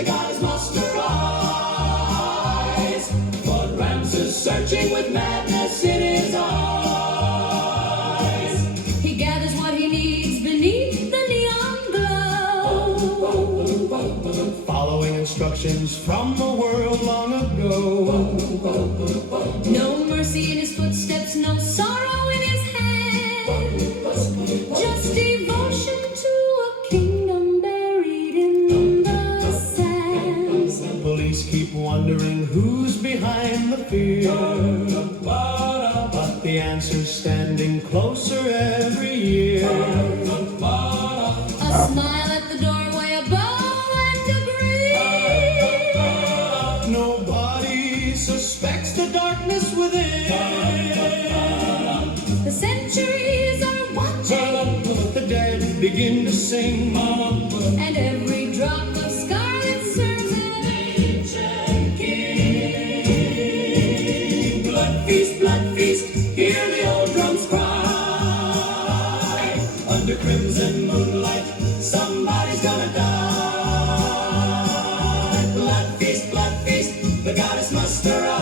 got his monster eyes. But Ramses searching with madness in his eyes. He gathers what he needs beneath the neon glow. Following instructions from a world long ago. No mercy in his footsteps, no sorrow in his hands. Just devotion to a kingdom buried in the sands. Police keep wondering who's behind the fear. But the answer's standing closer every year. A smile at the doorway, a bow and a grin. Nobody suspects the darkness within. The centuries are watching, The dead begin to sing. and every drop of scarlet serves an ancient king. Blood feast, hear the old drums cry. Under crimson moonlight, somebody's gonna die. Blood feast, the goddess must arise.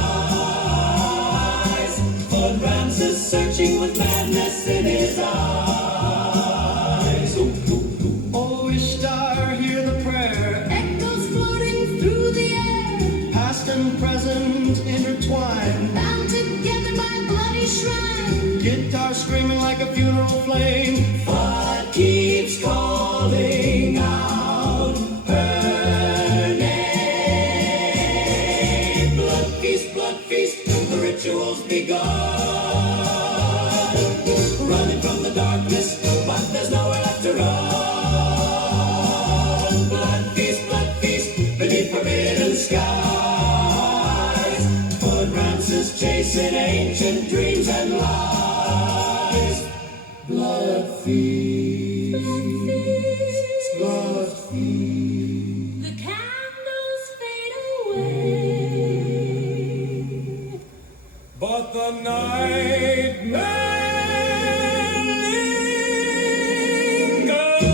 But Ramses searching with madness in his eyes. Oh, Ishtar, hear the prayer. Echoes floating through the air, Past and present intertwined. bound together by a bloody shrine. Guitar screaming like a funeral flame. What keeps calling out her name? Blood feast, the ritual's begun. Running from the darkness, but there's nowhere left to run. Blood feast, beneath forbidden skies. But Ramses chasing ancient dreams and lies. Blood feast, blood feast. The candles fade away, But the nightmare lingers.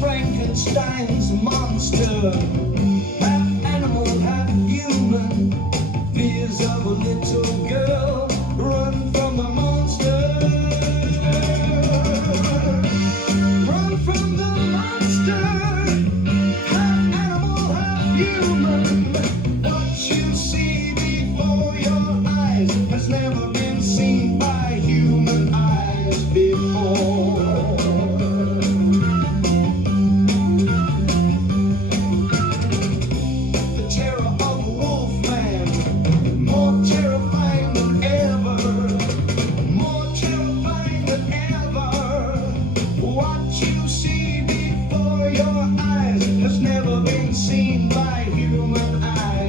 Frankenstein's monster, half animal, half human. Fears of a little girl, run from the monster. Run from the monster, half animal, half human. What you see before your eyes has never been seen by human eyes before. The terror of a wolfman, more terrifying than ever, more terrifying than ever. What you see before your eyes has never been seen by human eyes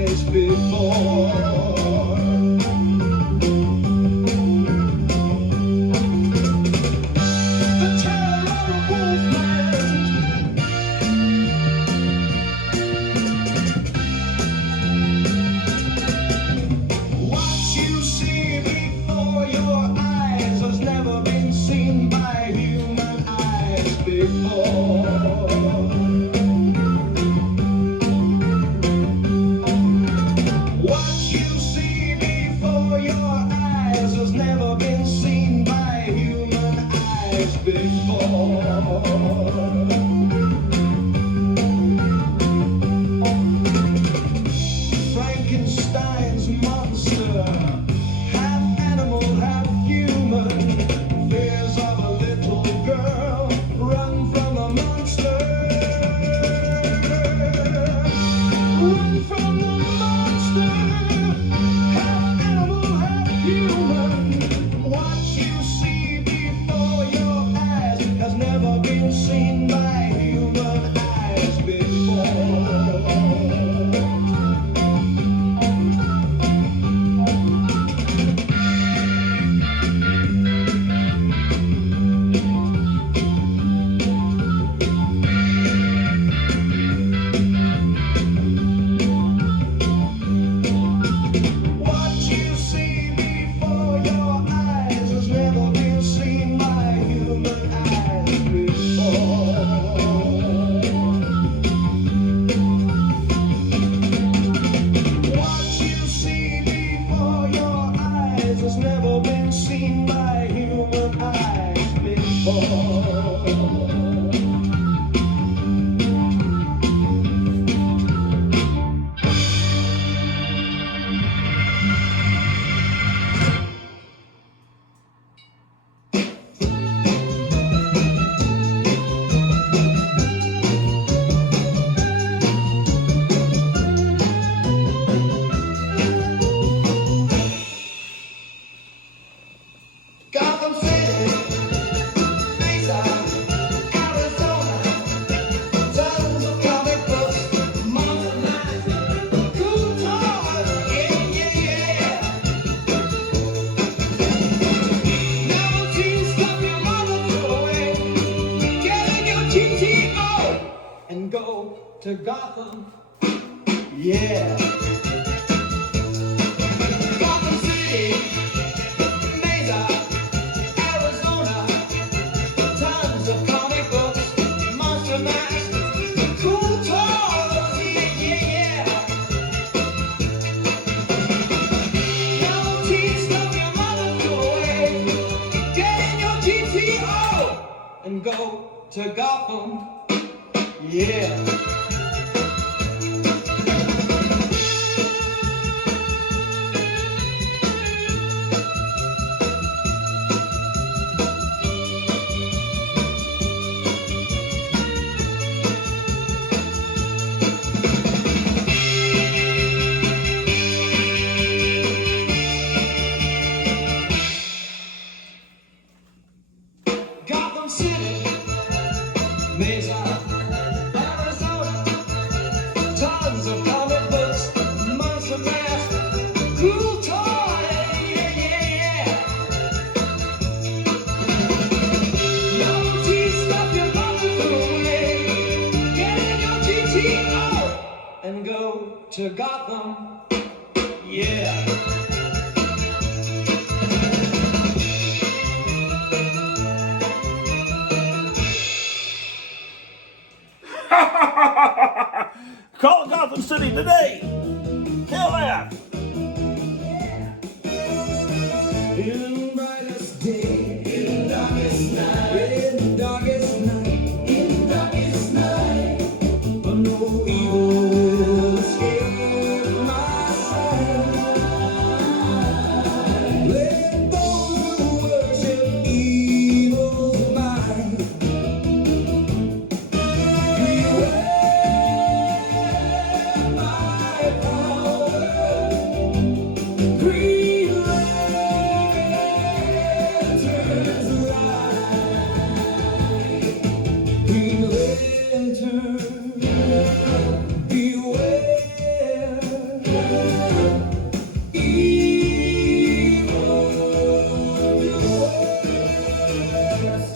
Yeah. Gotham City, Mesa, Arizona, tons of comic books, monster mash, cool toys, yeah. No tea, stuff your mother threw away. Get in your GTO and go to Gotham, yeah. Gotham City, Mesa, Arizona, tons of comic books, monster mash, cool toys, yeah. No tea, stuff your mother threw away. Get in your GTO and go to Gotham, yeah. Call Gotham City today. KLF. In brightest day, in darkest night, in darkest night, in darkest night, but no evil will escape my sight. Let those who worship evil's might beware my power. Green lanterns light. Green lantern, beware. Evil doers.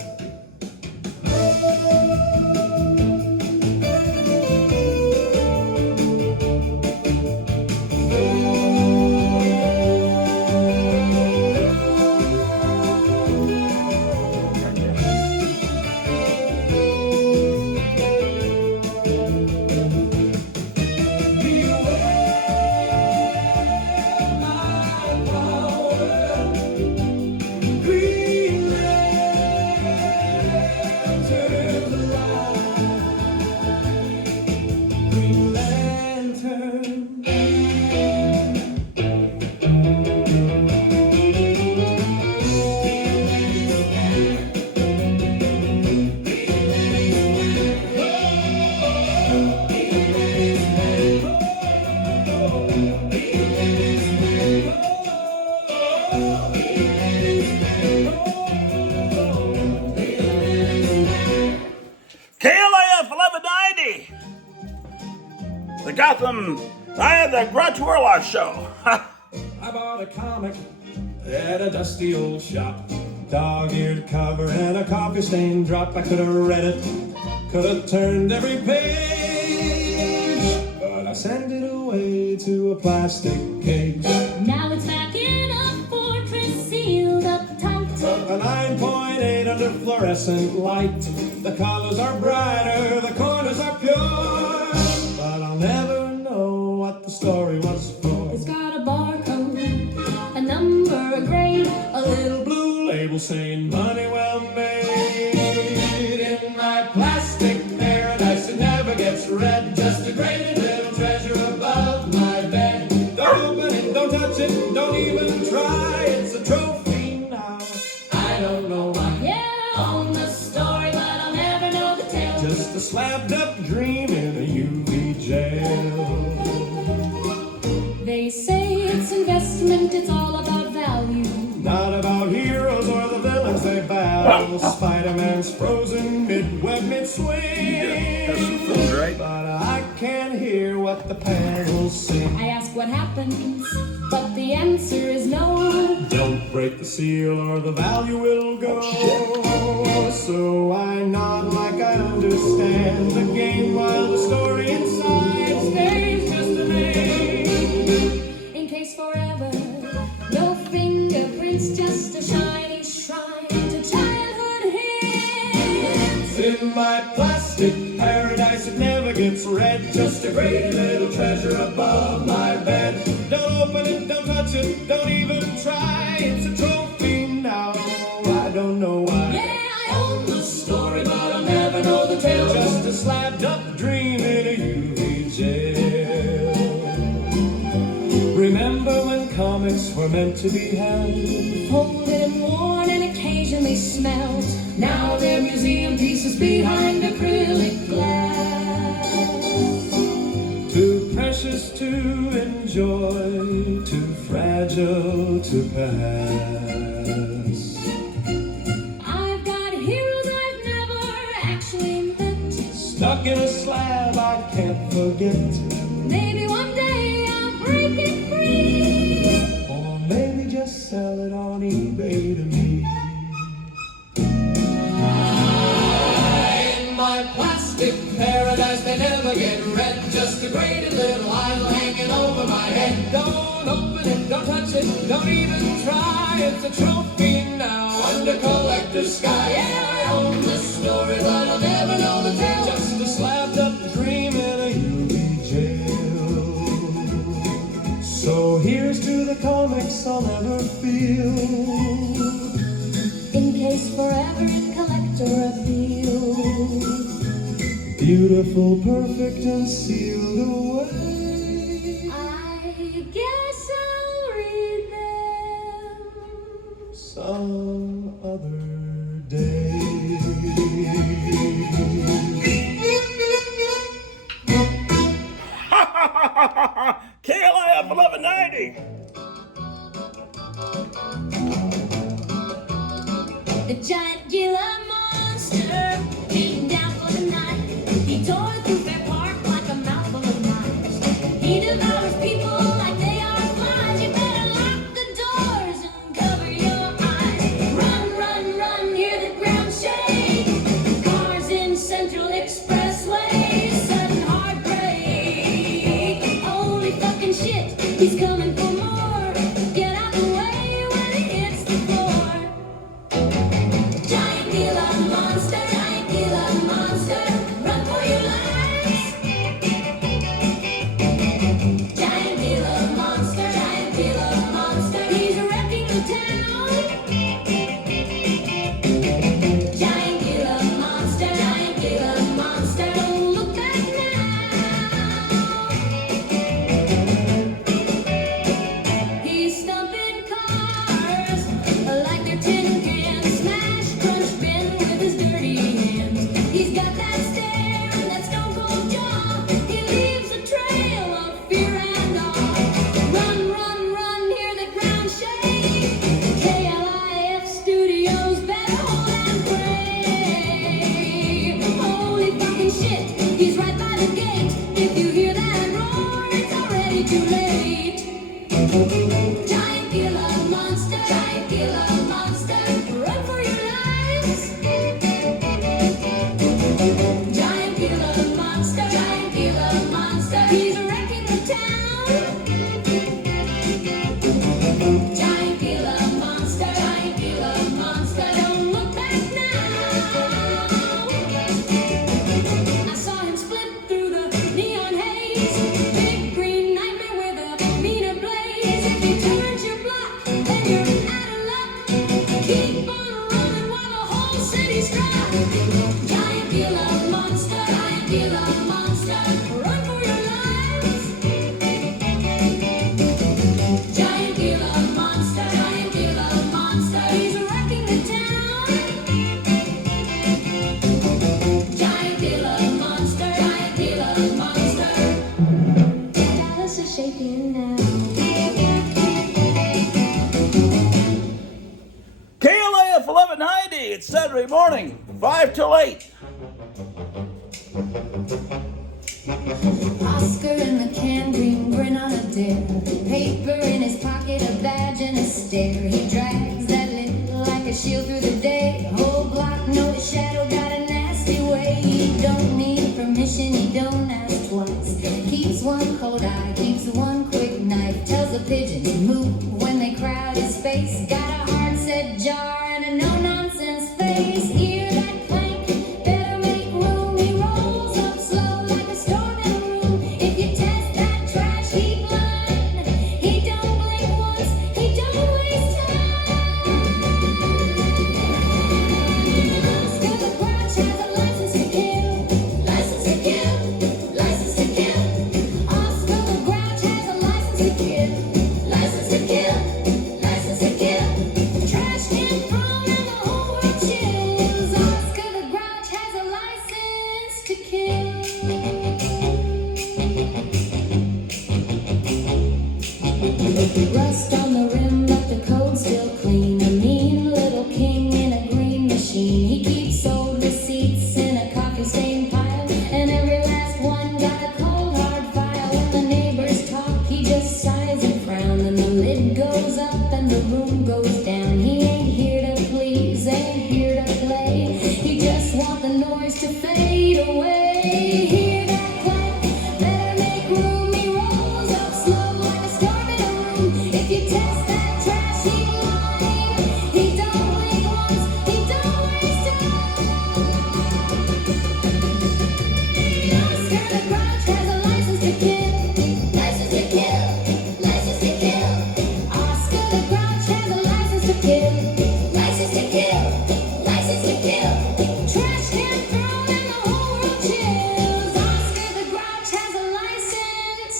KLAF 1190. The Gotham, I had the Grottu Orloff show. I bought a comic at a dusty old shop. Dog-eared cover and a coffee stain drop. I could have read it, could have turned every page, but I sent it away to a plastic cage. Now it's back in a fortress sealed up tight. A 9.8 under fluorescent light. The colors are brighter, the corners are pure, but I'll never know what the story was for. It's got a barcode, a number, a grade, a little blue Label saying money well made. In my plastic paradise it never gets read. Just a graded little treasure above my bed. Don't open it, don't touch it, don't even try. It's a trophy now. I don't know why. Yeah, own the story, but I'll never know the tale. Just a slabbed up dream in a UV jail. They say it's investment, it's all about value. Not about heroes or the villains they battle. Spider-Man's frozen mid-web, mid-swing. That's some food, right? But I can't hear what the panels sing. I ask what happens, but the answer is no. Don't break the seal or the value will go. So I nod like I understand the game while the story inside stays just an treasure above my bed. Don't open it, don't touch it, don't even try. It's a trophy now, I don't know why. Yeah, I own the story, but I'll never know the tale. Just a slapped up dream in a UV jail. Remember when comics were meant to be held, folded and worn and occasionally smelled. now they're museum pieces behind acrylic glass. Too precious to enjoy, too fragile to pass. I've got heroes I've never actually met, Stuck in a slab I can't forget. maybe one day I'll break it free. Or maybe just sell it on eBay to me. In my plastic paradise they never get red. Just a graded little idol hanging over my head. Don't open it, don't touch it, don't even try. It's a trophy now under collector's sky. Yeah, I own the story, but I'll never know the tale. Just a slapped up dream in a UV jail. So here's to the comics I'll never feel, In case forever in collector appeal. beautiful, perfect, and sealed away. I guess I'll read them Some other day. KLIF 1190. The giant Gila monster came down for the night. He tore through Fair Park like a mouthful of knives. He devours people like they are flies. You better lock the doors and cover your eyes. Run, run, run, hear the ground shake. Cars in Central Expressway, sudden heartbreak. Holy fucking shit, he's coming for more. Get out the way when he hits the floor. Giant Gila monster, run for your lives. Giant Gila monster, he's wrecking the town. Giant Gila monster, don't look back now. He's stumping cars like they're tin cans. Smash, crunch, bend with his dirty hands. He's got that stare and that stone cold jaw. He leaves a trail of fear and awe. Run, run, run, hear the ground shake. KLIF Studios, better hold and pray. Holy fucking shit, he's right by the gate. If you hear that roar, it's already too late. Giant Gila monster, run for your lives. Giant Gila monster, he's wrecking the town. Giant Gila monster, don't look back now. I saw him split through the neon haze. Big green nightmare with a meter blaze. If he turns your block, then you're out of luck. Keep on running while the whole city's struck. Giant Gila monster, run for your lives. Giant Gila monster, he's wrecking the town. Giant Gila monster, Dallas is shaking now. KLIF 1190. It's Saturday morning, 5 till 8. Oscar in the can, green grin on a dare. Paper in his pocket, a badge and a stare. He drags that lip like a shield through the day. Whole block, no shadow, got a nasty way. He don't need permission, he don't ask twice. Keeps one cold eye, keeps one quick knife. Tells the pigeons move when they crowd his space. Got a hard set jar and a no-nonsense face. Hear that clank, better make room. He rolls up slow like a storm in a room. If you test that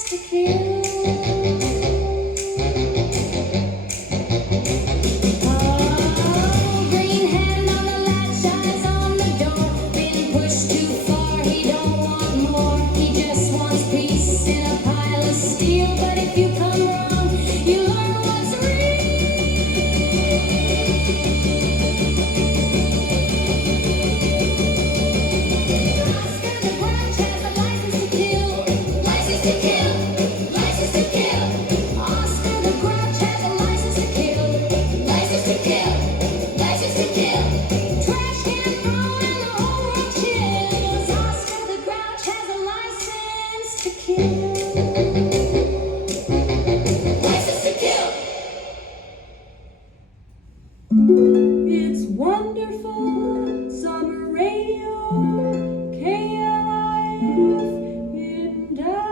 to kill. Oh, green hand on the latch, eyes on the door. Been pushed too far, he don't want more. He just wants peace in a pile of steel. But if you come wrong, you learn what's real. Oscar the Grouch has a license to kill. License to kill. License to kill. Oscar the Grouch has a license to kill. License to kill. License to kill. Trash can thrown and the whole world chills. Oscar the Grouch has a license to kill. License to kill. It's wonderful summer radio, KLIF in Dallas.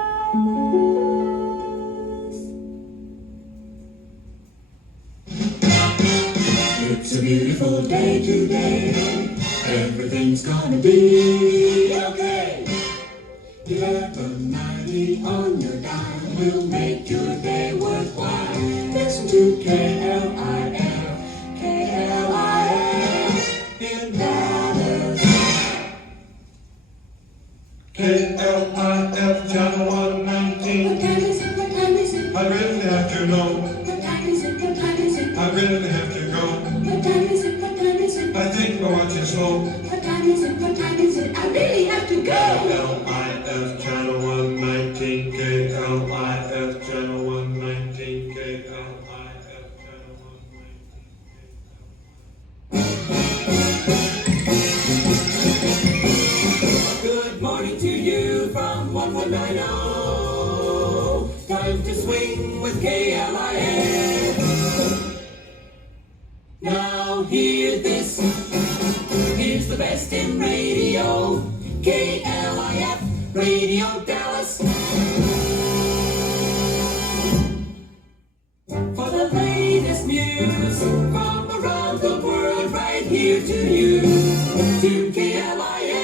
It's a beautiful day today. Everything's gonna be okay. 1190 on your dial will make your day worthwhile. Listen to KLIF, KLIF in Dallas. KLIF Channel 119. What time is it? What time is it? I really have to know. What time is it? What time is it? I really have to go. What time is it? What time is it? I think my watch is slow. What time is it? What time is it? I really have to go. KLIF Channel 119. KLIF Channel 119. KLIF Channel 119. Good morning to you from 1190. Time to swing with KLIF. Now hear this. Here's the best in radio. KLIF Radio Dallas. For the latest news from around the world, right here to you. To KLIF.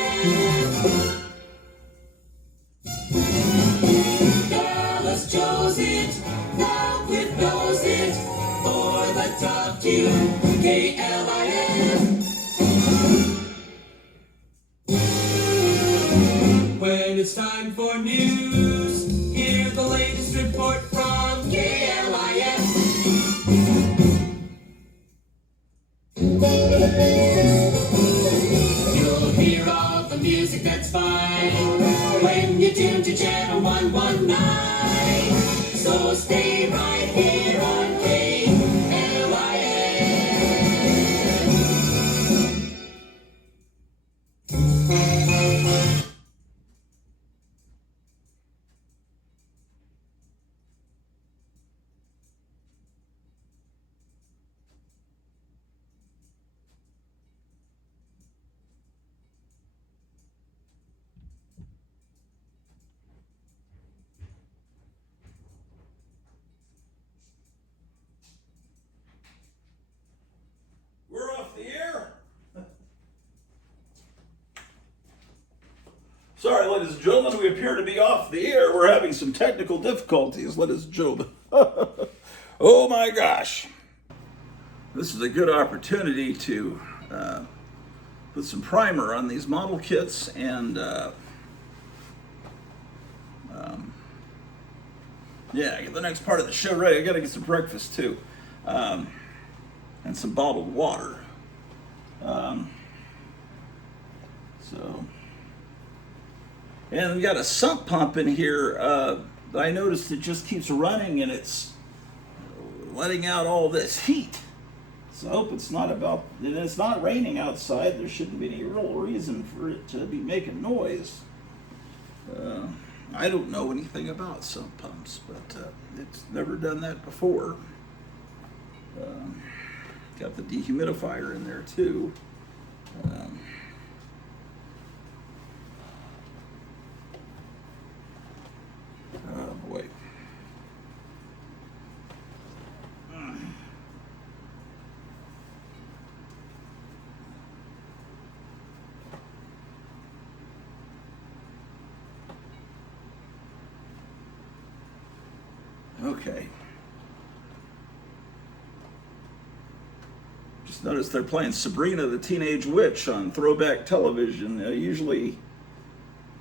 Dallas chose it, now Cliff knows it. For the top tune, KLIF. When it's time for news, hear the latest report from KLIF. You'll hear all the music that's fine when you tune to channel 119. So stay right here on KLIF. We're off the air. Sorry, ladies and gentlemen, we appear to be off the air. We're having some technical difficulties, ladies and gentlemen. Oh my gosh. This is a good opportunity to put some primer on these model kits and yeah, get the next part of the show ready. I gotta get some breakfast too. And some bottled water. And we got a sump pump in here that I noticed it just keeps running and it's letting out all this heat. So I hope it's not about, and it's not raining outside. There shouldn't be any real reason for it to be making noise. I don't know anything about sump pumps, but it's never done that before. Got the dehumidifier in there too. Oh boy. Okay. Just noticed they're playing Sabrina the Teenage Witch on throwback television. Usually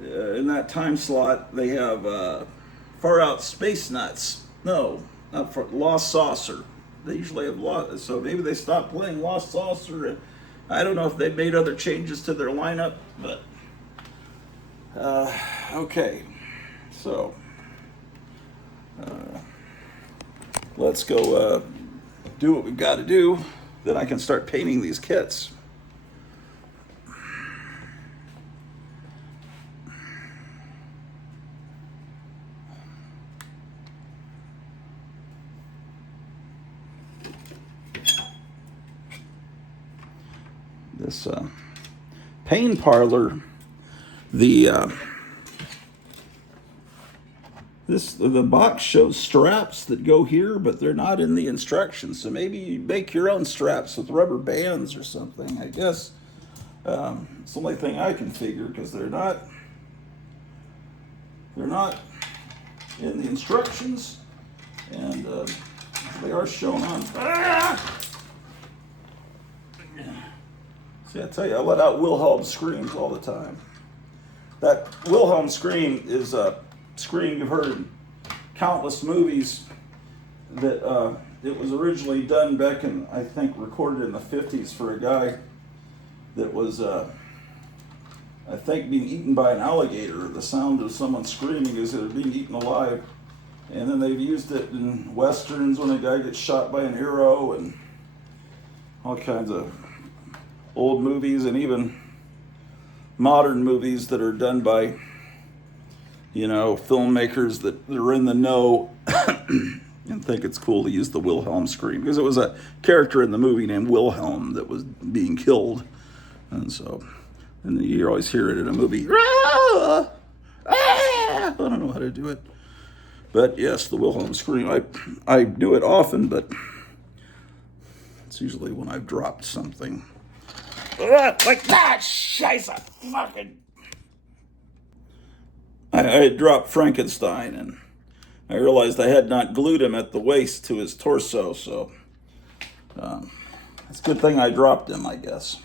in that time slot they have Far Out Space Nuts. No, not for Lost Saucer. They usually have Lost, so maybe they stopped playing Lost Saucer. I don't know if they made other changes to their lineup, but okay. So let's go do what we've got to do. Then I can start painting these kits. This pain parlor, the box shows straps that go here, but they're not in the instructions. So maybe you make your own straps with rubber bands or something. I guess it's the only thing I can figure, because they're not in the instructions, and they are shown on. See, I tell you, I let out Wilhelm screams all the time. That Wilhelm scream is a scream you've heard in countless movies. That it was originally done back in, I think, recorded in the 50s for a guy that was, I think, being eaten by an alligator. The sound of someone screaming as they're being eaten alive. And then they've used it in westerns when a guy gets shot by an arrow, and all kinds of old movies, and even modern movies that are done by, filmmakers that are in the know and think it's cool to use the Wilhelm scream, because it was a character in the movie named Wilhelm that was being killed. And you always hear it in a movie. I don't know how to do it. But yes, the Wilhelm scream. I do it often, but it's usually when I've dropped something. Like that, scheisse, fucking. I had dropped Frankenstein, and I realized I had not glued him at the waist to his torso, so it's a good thing I dropped him, I guess.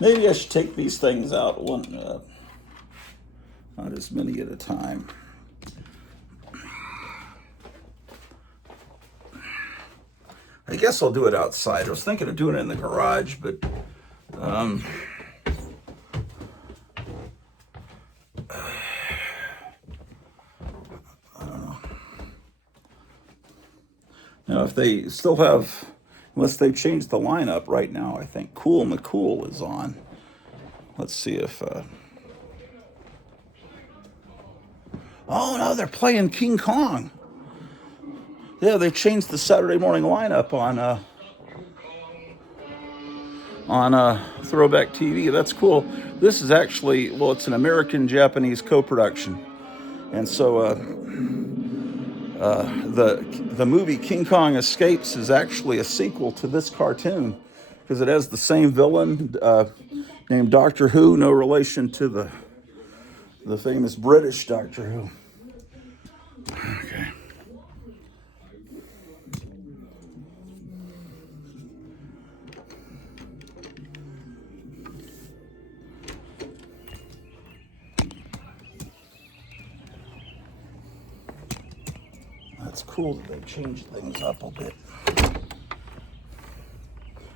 Maybe I should take these things out one, not as many at a time. I guess I'll do it outside. I was thinking of doing it in the garage, but I don't know. Now, if they still have, unless they've changed the lineup right now, I think Cool McCool is on. Let's see if... Oh, no, they're playing King Kong. Yeah, they changed the Saturday morning lineup on Throwback TV. That's cool. This is actually, well, it's an American-Japanese co-production. And so the movie King Kong Escapes is actually a sequel to this cartoon, because it has the same villain named Doctor Who, no relation to the famous British Doctor Who. Okay. It's cool that they changed things up a bit.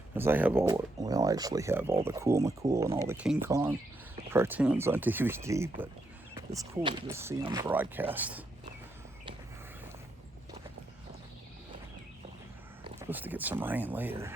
Because I have I actually have all the Cool McCool and all the King Kong cartoons on DVD, but it's cool to just see them broadcast. Supposed to get some rain later.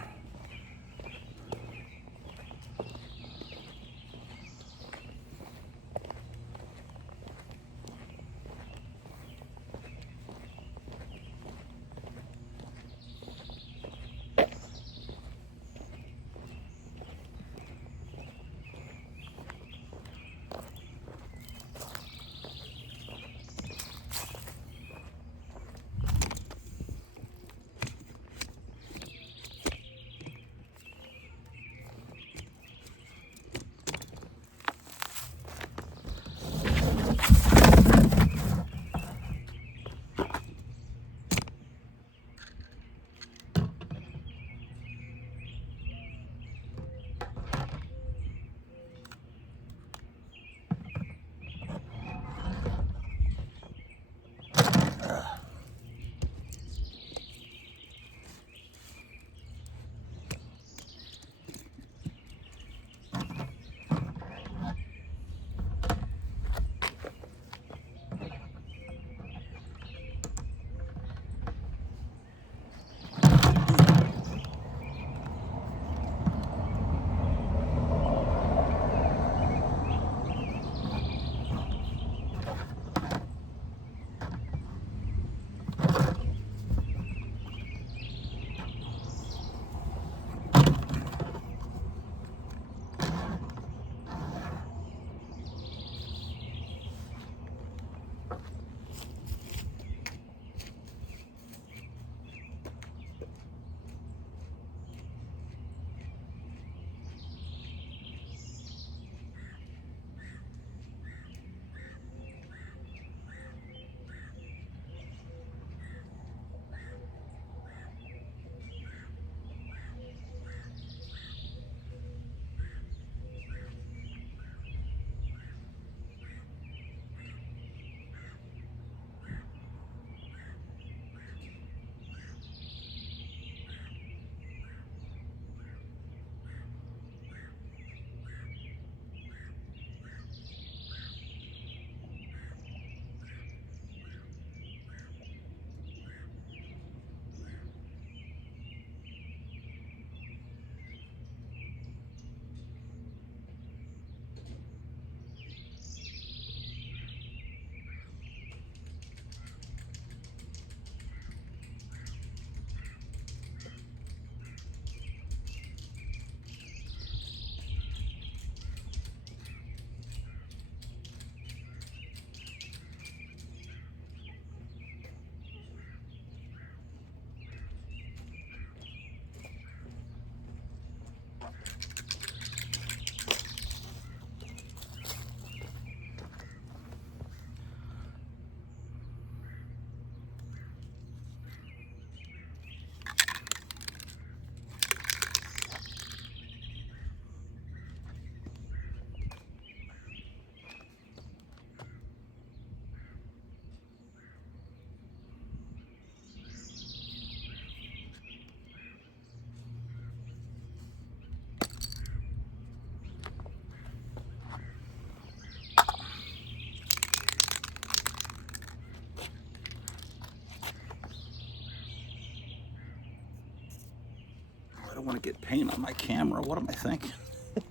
I don't want to get paint on my camera. What am I thinking?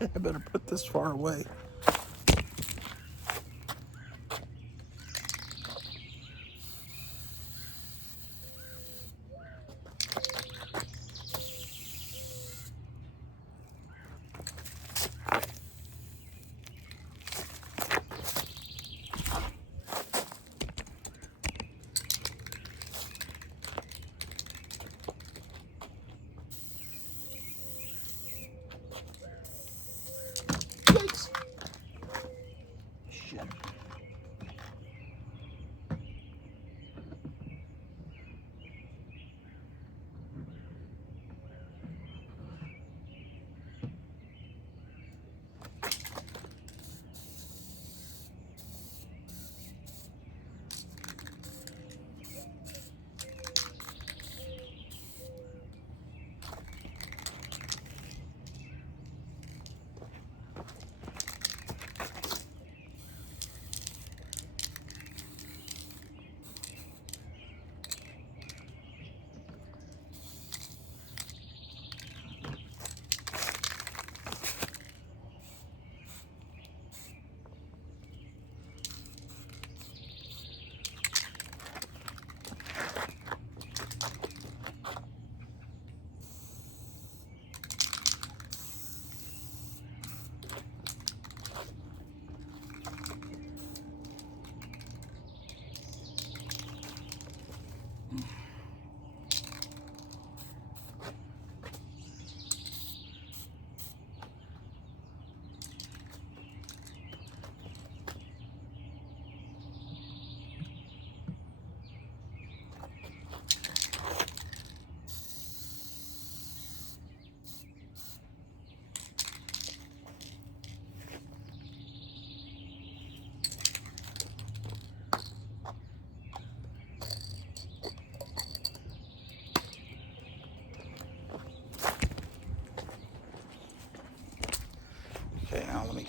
I better put this far away. Yikes.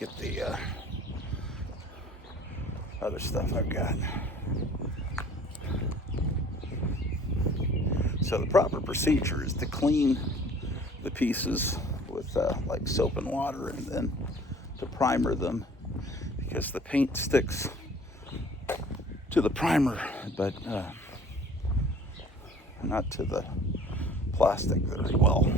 look at the other stuff I've got. So the proper procedure is to clean the pieces with like soap and water, and then to primer them, because the paint sticks to the primer, but not to the plastic very well.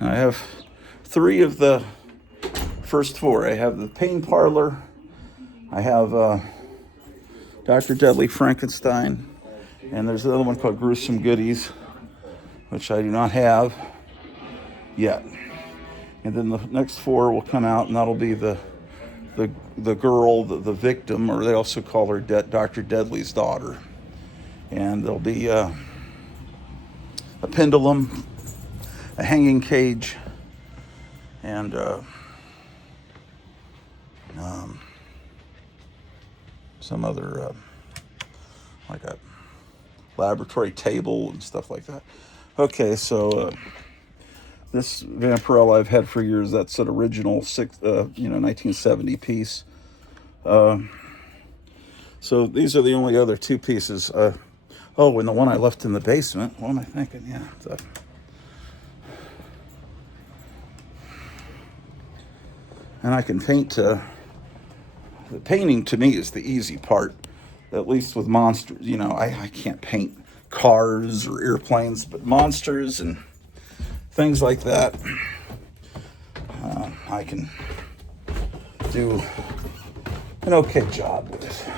I have 3 of the first 4. I have the Pain Parlor, I have Dr. Deadly Frankenstein, and there's another one called Gruesome Goodies, which I do not have yet. And then the next 4 will come out, and that'll be the girl, the victim, or they also call her Dr. Deadly's daughter. And there'll be a pendulum, a hanging cage, and some other like a laboratory table and stuff like that. Okay, so this Vampirella I've had for years. That's an original 1970 piece. So these are the only other 2 pieces. Oh, and the one I left in the basement. What am I thinking? Yeah. And I can paint. The painting to me is the easy part, at least with monsters. You know, I can't paint cars or airplanes, but monsters and things like that, I can do an okay job with.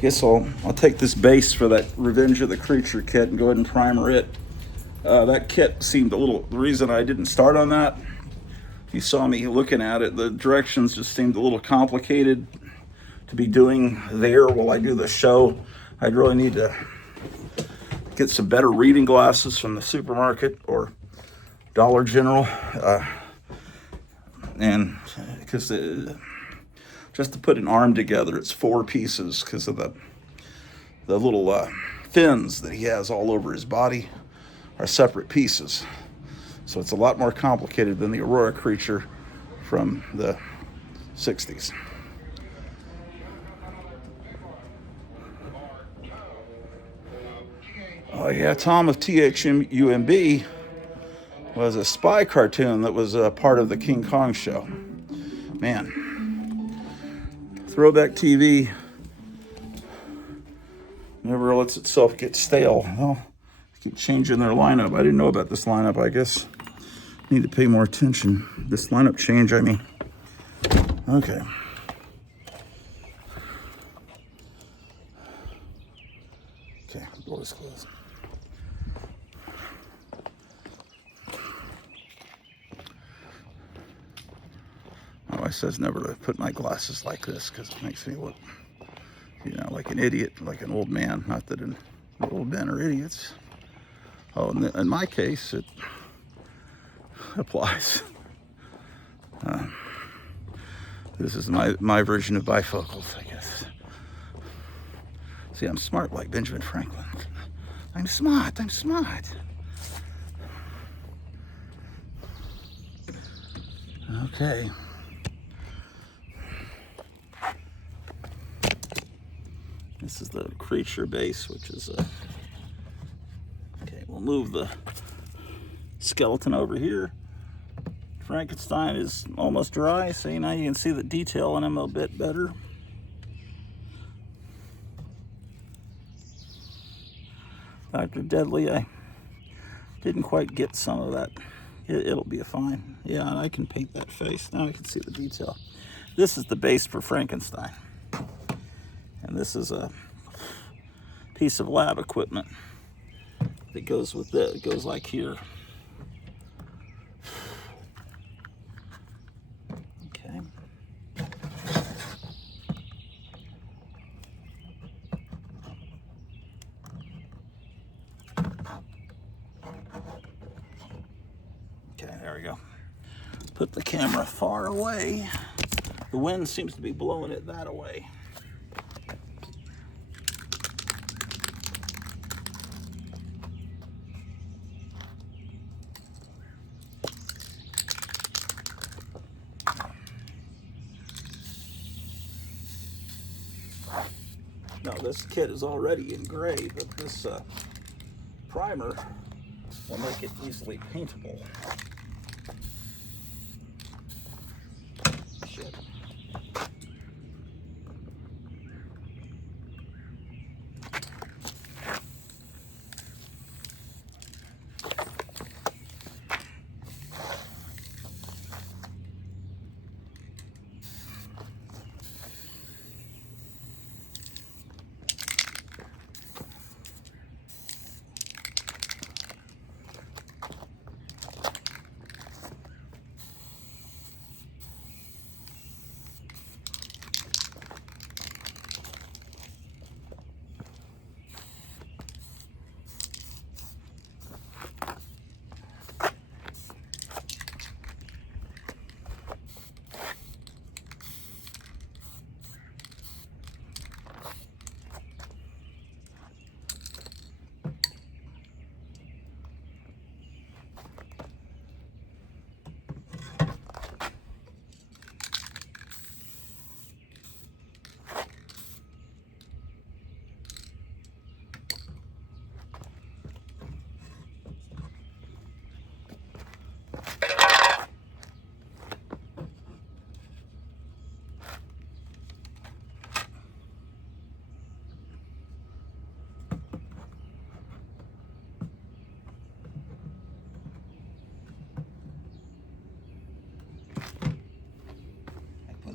Guess I'll take this base for that Revenge of the Creature kit and go ahead and primer it. That kit seemed a little, the reason I didn't start on that, you saw me looking at it, the directions just seemed a little complicated to be doing there while I do the show. I'd really need to get some better reading glasses from the supermarket or Dollar General, and because just to put an arm together, it's 4 pieces because of the little fins that he has all over his body are separate pieces. So it's a lot more complicated than the Aurora creature from the 60s. Oh yeah, Tom of THUMB was a spy cartoon that was a part of the King Kong show. Man, throwback TV never lets itself get stale. Well, they keep changing their lineup. I didn't know about this lineup. I guess I need to pay more attention. This lineup change, I mean. Okay. Okay, door's closed. My wife says never to put my glasses like this because it makes me look, like an idiot, like an old man. Not that old men are idiots. Oh, in my case, it applies. This is my version of bifocals, I guess. See, I'm smart like Benjamin Franklin. I'm smart. Okay. This is the creature base, which is okay, we'll move the skeleton over here. Frankenstein is almost dry, so now you can see the detail in him a bit better. Dr. Deadly, I didn't quite get some of that. It'll be fine. Yeah, and I can paint that face. Now I can see the detail. This is the base for Frankenstein. And this is a piece of lab equipment that goes with it. It goes like here. Okay. Okay, there we go. Put the camera far away The wind seems to be blowing it that way. Now this kit is already in gray, but this primer will make it easily paintable. Shit.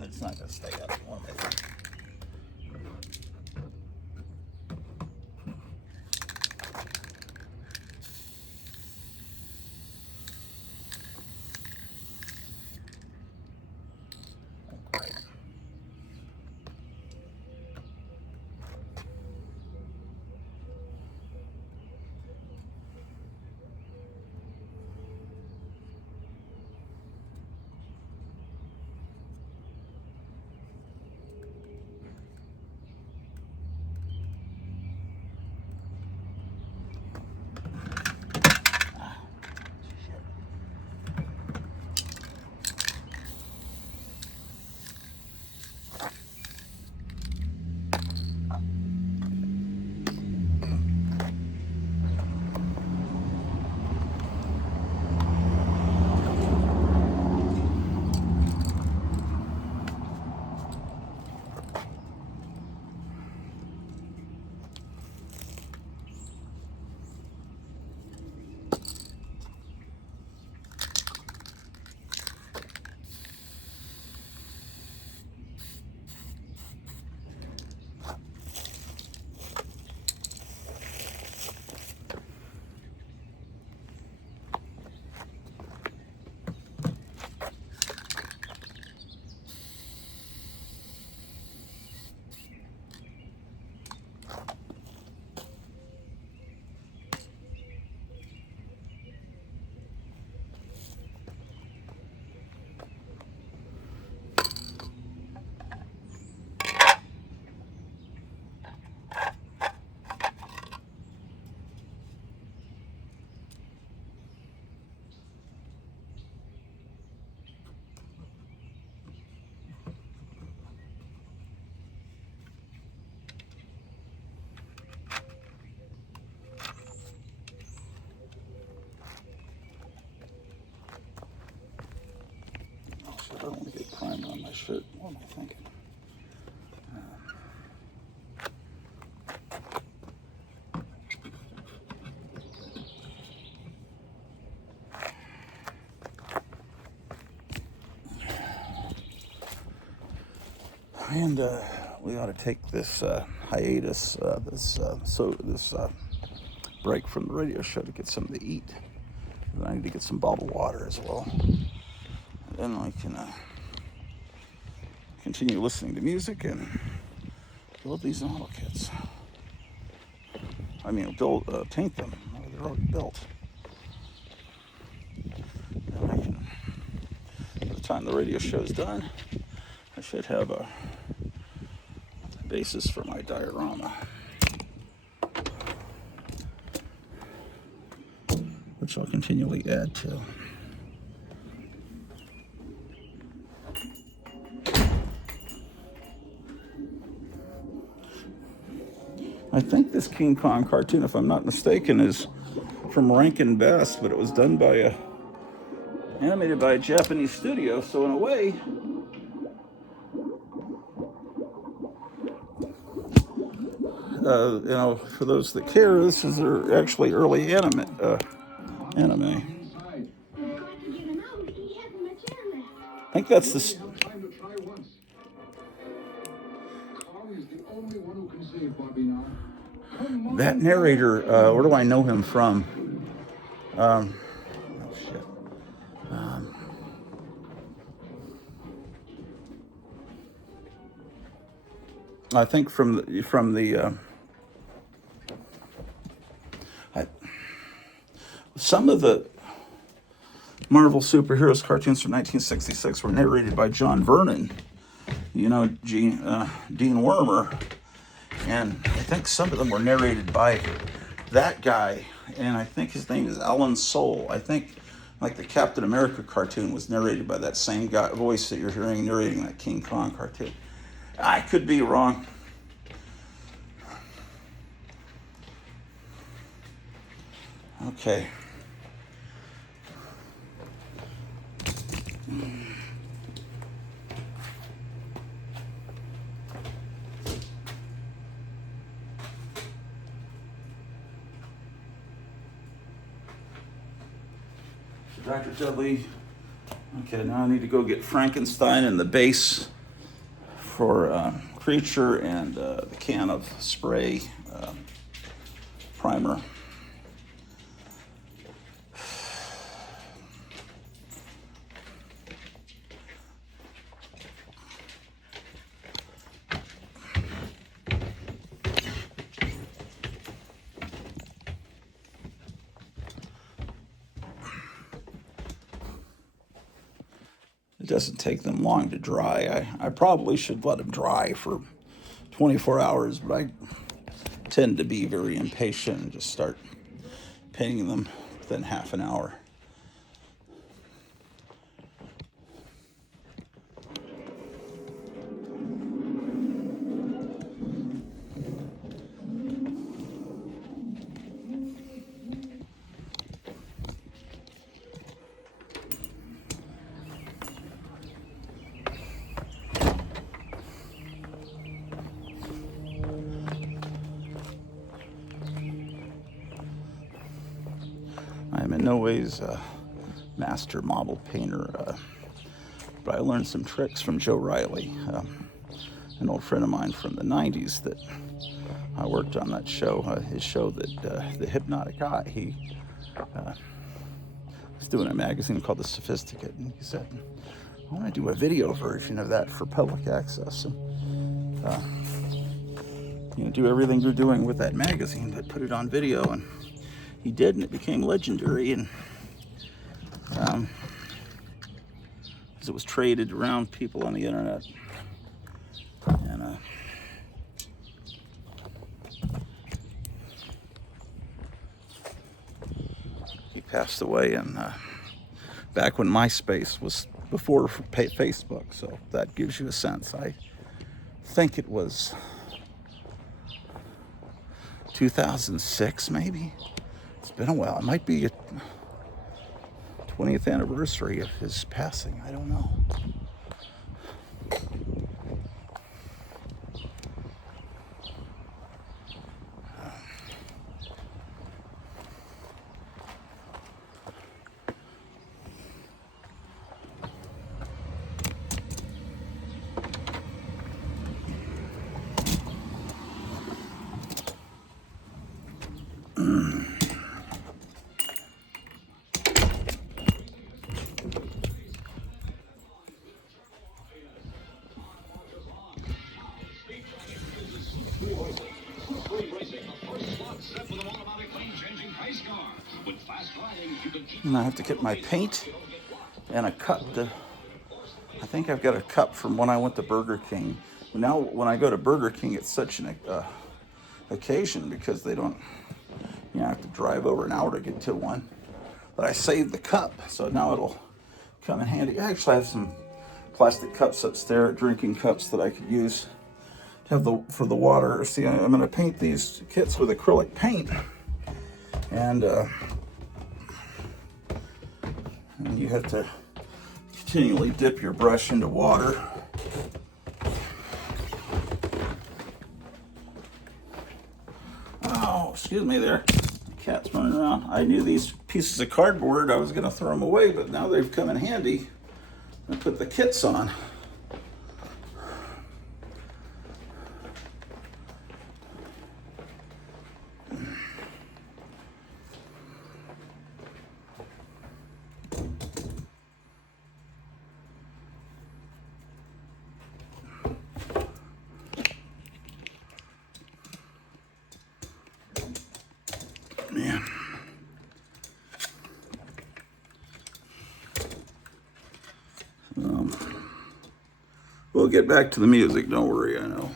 It's not going to stay up one minute. I don't want to get primer on my shirt. What am I thinking? And we ought to take this hiatus, this break from the radio show to get something to eat. And I need to get some bottled water as well. And then I can continue listening to music and build these model kits. I mean, paint them. They're already built. And I can, by the time the radio show's done, I should have a basis for my diorama, which I'll continually add to. I think this King Kong cartoon, if I'm not mistaken, is from Rankin Bass, but it was done by animated by a Japanese studio, so in a way, for those that care, this is actually early anime. I think that's the. That narrator, where do I know him from? I think from the some of the Marvel superheroes cartoons from 1966 were narrated by John Vernon, Dean Wormer, and I think some of them were narrated by that guy, and I think his name is Alan Soul. I think like the Captain America cartoon was narrated by that same guy voice that you're hearing narrating that King Kong cartoon. I could be wrong. Okay. Dr. Dudley. Okay, now I need to go get Frankenstein and the base for Creature and the can of spray primer. It doesn't take them long to dry. I probably should let them dry for 24 hours, but I tend to be very impatient and just start painting them within half an hour. I'm in no ways a master model painter, but I learned some tricks from Joe Riley, an old friend of mine from the 90s that I worked on that show, his show, that The Hypnotic Eye. He was doing a magazine called The Sophisticate, and he said, I want to do a video version of that for public access. And, do everything you're doing with that magazine, but put it on video. And he did, and it became legendary, and because it was traded around people on the internet, and he passed away, and back when MySpace was before Facebook, so that gives you a sense. I think it was 2006, maybe. It's been a while. It might be a 20th anniversary of his passing. I don't know. And I have to get my paint and a cut to I think I've got a cup from when I went to Burger King. Now, when I go to Burger King, it's such an occasion because they don't, you know, I have to drive over an hour to get to one. But I saved the cup, so now it'll come in handy. I actually have some plastic cups upstairs, drinking cups that I could use to have for the water. See, I'm going to paint these kits with acrylic paint, and you have to continually dip your brush into water. Oh, excuse me there. The cat's running around. I knew these pieces of cardboard, I was going to throw them away, but now they've come in handy. I put the kits on. Man. We'll get back to the music, don't worry, I know.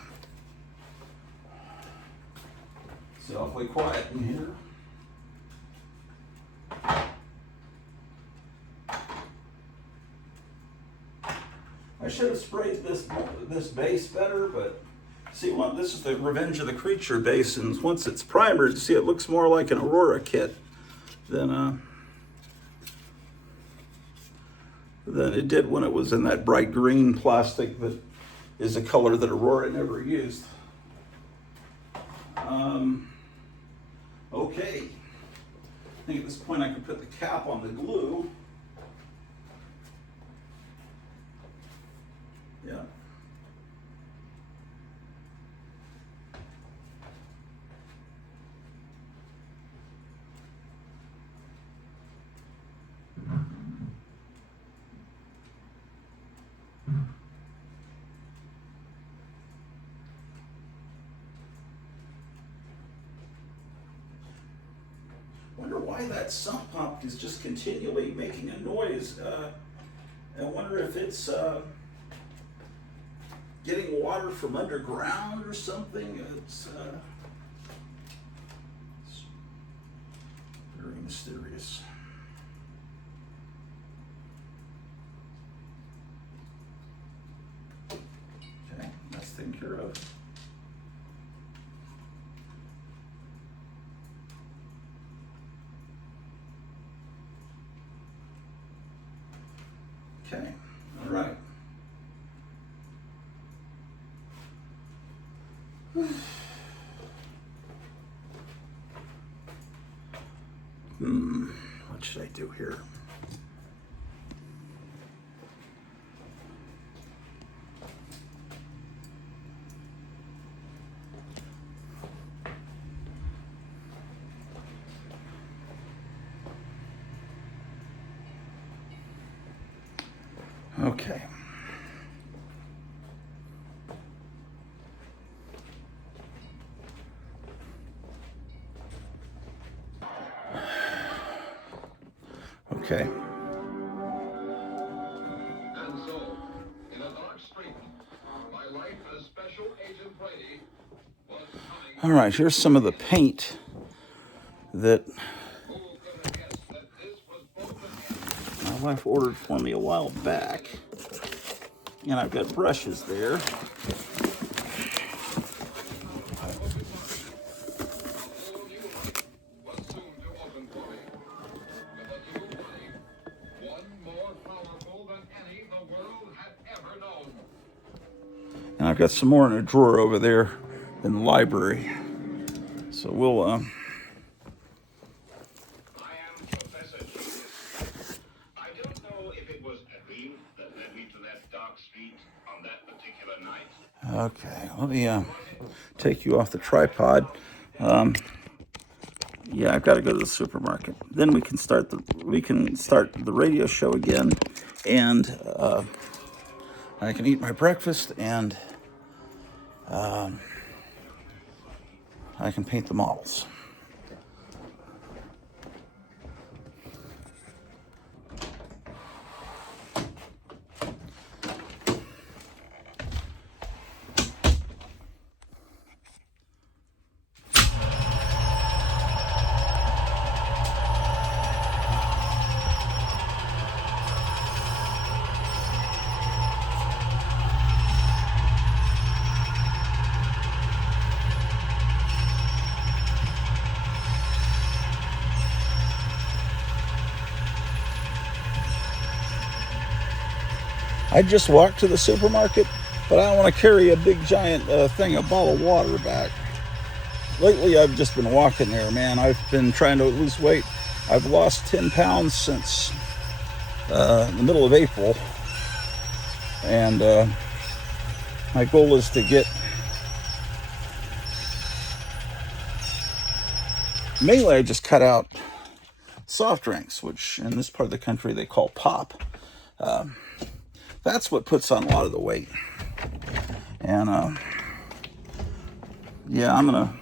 It's awfully quiet in here. I should have sprayed this base better, but see, this is the Revenge of the Creature base, and once it's primered, see, it looks more like an Aurora kit than it did when it was in that bright green plastic that is a color that Aurora never used. Okay. I think at this point I can put the cap on the glue. Yeah. Wonder why that sump pump is just continually making a noise. I wonder if it's getting water from underground or something. It's very mysterious. Okay, that's taken care of. Okay, all right. What should I do here? Okay. Okay. And so, in a dark street, my life as Special Agent Brady was coming. All right, here's some of the paint that my wife ordered for me a while back. And I've got brushes there. And I've got some more in a drawer over there in the library. So we'll I am Professor Genius. I don't know if it was a dream that led me to that dark street on that particular night. Okay, let me take you off the tripod. Yeah, I've got to go to the supermarket. Then we can start the radio show again, and I can eat my breakfast, and I can paint the models. I just walked to the supermarket, but I don't want to carry a big giant thing of bottled water back. Lately, I've just been walking there, man. I've been trying to lose weight. I've lost 10 pounds since the middle of April. And my goal is to get... Mainly, I just cut out soft drinks, which in this part of the country they call pop. That's what puts on a lot of the weight. And yeah, I'm gonna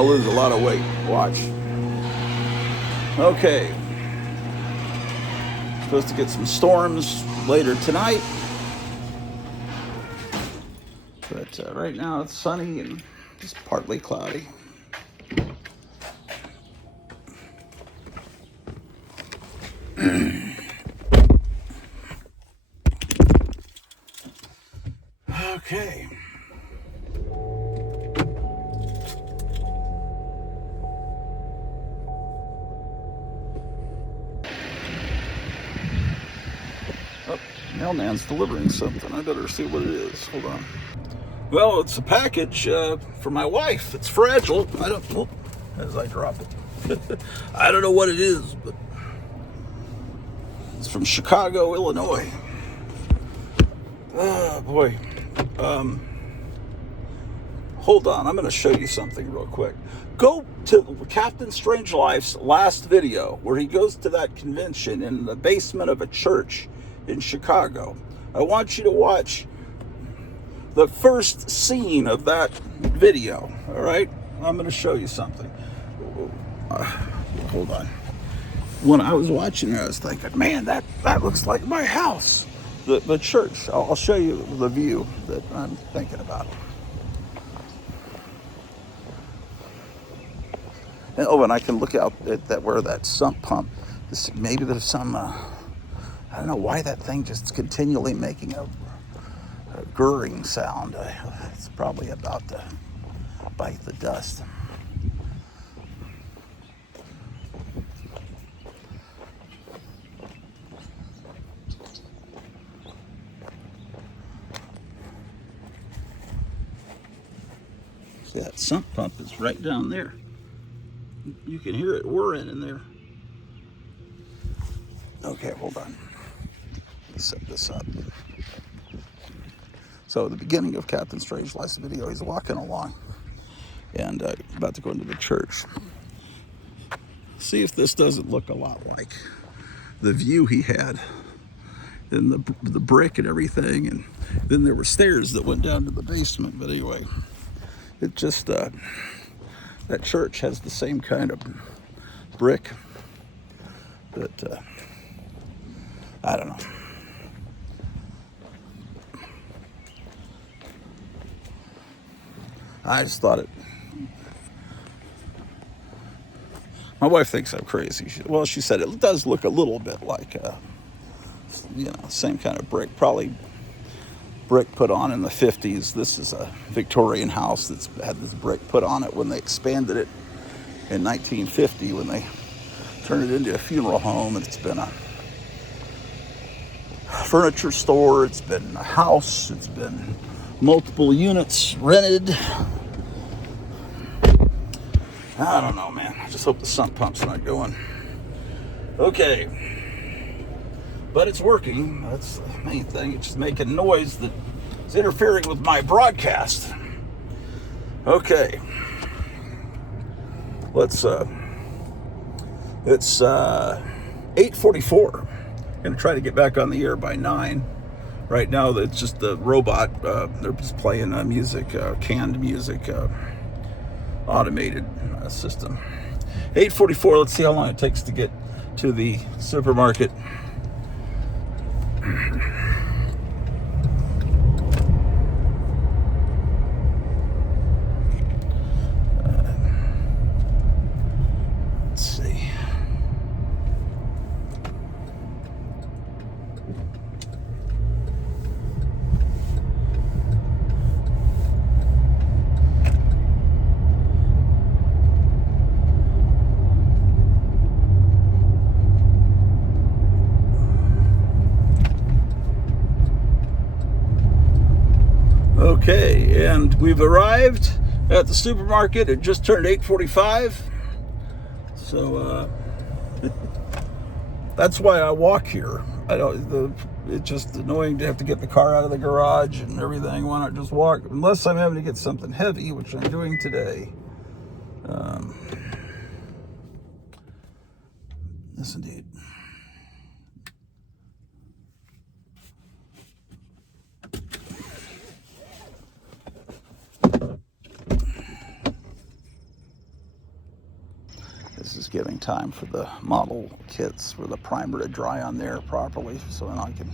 lose a lot of weight. Watch. Okay. Supposed to get some storms later tonight. But right now it's sunny and just partly cloudy. Okay. Oh, mailman's delivering something. I better see what it is. Hold on. Well, it's a package for my wife. It's fragile. I don't... Oh, as I drop it. I don't know what it is, but it's from Chicago, Illinois. Oh, boy. Hold on. I'm going to show you something real quick. Go to Captain Strangelife's last video where he goes to that convention in the basement of a church in Chicago. I want you to watch the first scene of that video. All right? I'm going to show you something. Hold on. When I was watching it, I was thinking, man, that looks like my house. The church. I'll show you the view that I'm thinking about. And, oh, and I can look out at that where that sump pump. Maybe there's some. I don't know why that thing just continually making a gurring sound. It's probably about to bite the dust. See, that sump pump is right down there. You can hear it whirring in there. Okay, hold on. Let's set this up. So at the beginning of Captain Strangelife's video, he's walking along and about to go into the church. See if this doesn't look a lot like the view he had and the brick and everything. And then there were stairs that went down to the basement. But anyway, it just, that church has the same kind of brick that, I don't know. I just thought it. My wife thinks I'm crazy. She said it does look a little bit like, same kind of brick. Probably brick put on in the 50s. This is a Victorian house that's had this brick put on it when they expanded it in 1950 when they turned it into a funeral home. And it's been a furniture store. It's been a house. It's been multiple units rented. I don't know, man. I just hope the sump pump's not going. Okay. But it's working. That's the main thing. It's just making noise that's interfering with my broadcast. Okay. It's 8:44. Gonna try to get back on the air by 9. Right now, it's just the robot. They're just playing music, canned music, automated system. 8:44. Let's see how long it takes to get to the supermarket. Let's see. Okay, and we've arrived at the supermarket. It just turned 8:45. So that's why I walk here. It's just annoying to have to get the car out of the garage and everything. Why not just walk? Unless I'm having to get something heavy, which I'm doing today. Yes, indeed. This is giving time for the model kits for the primer to dry on there properly, so then I can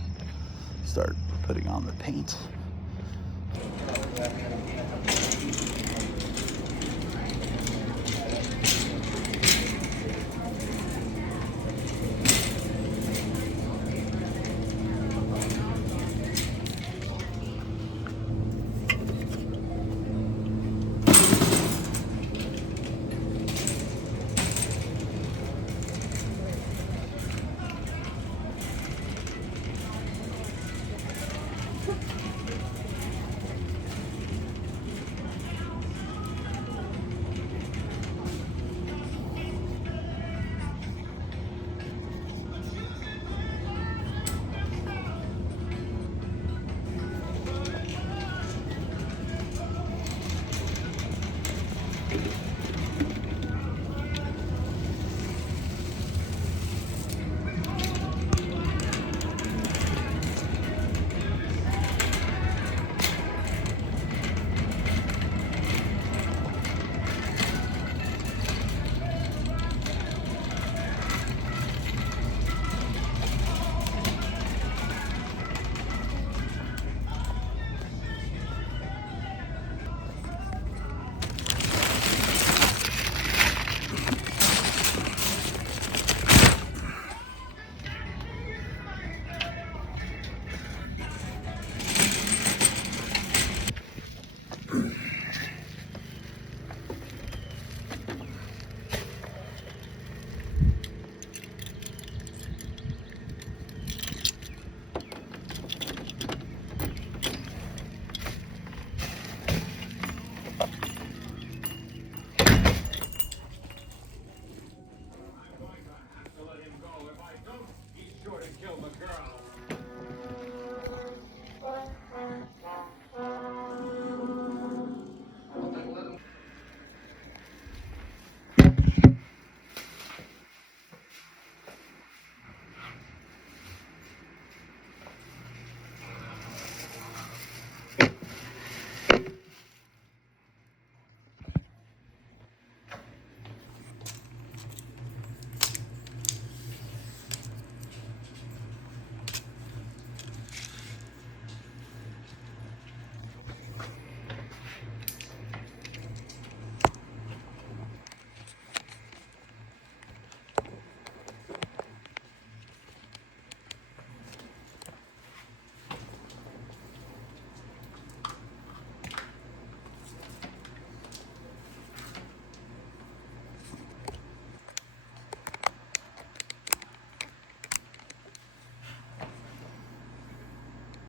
start putting on the paint.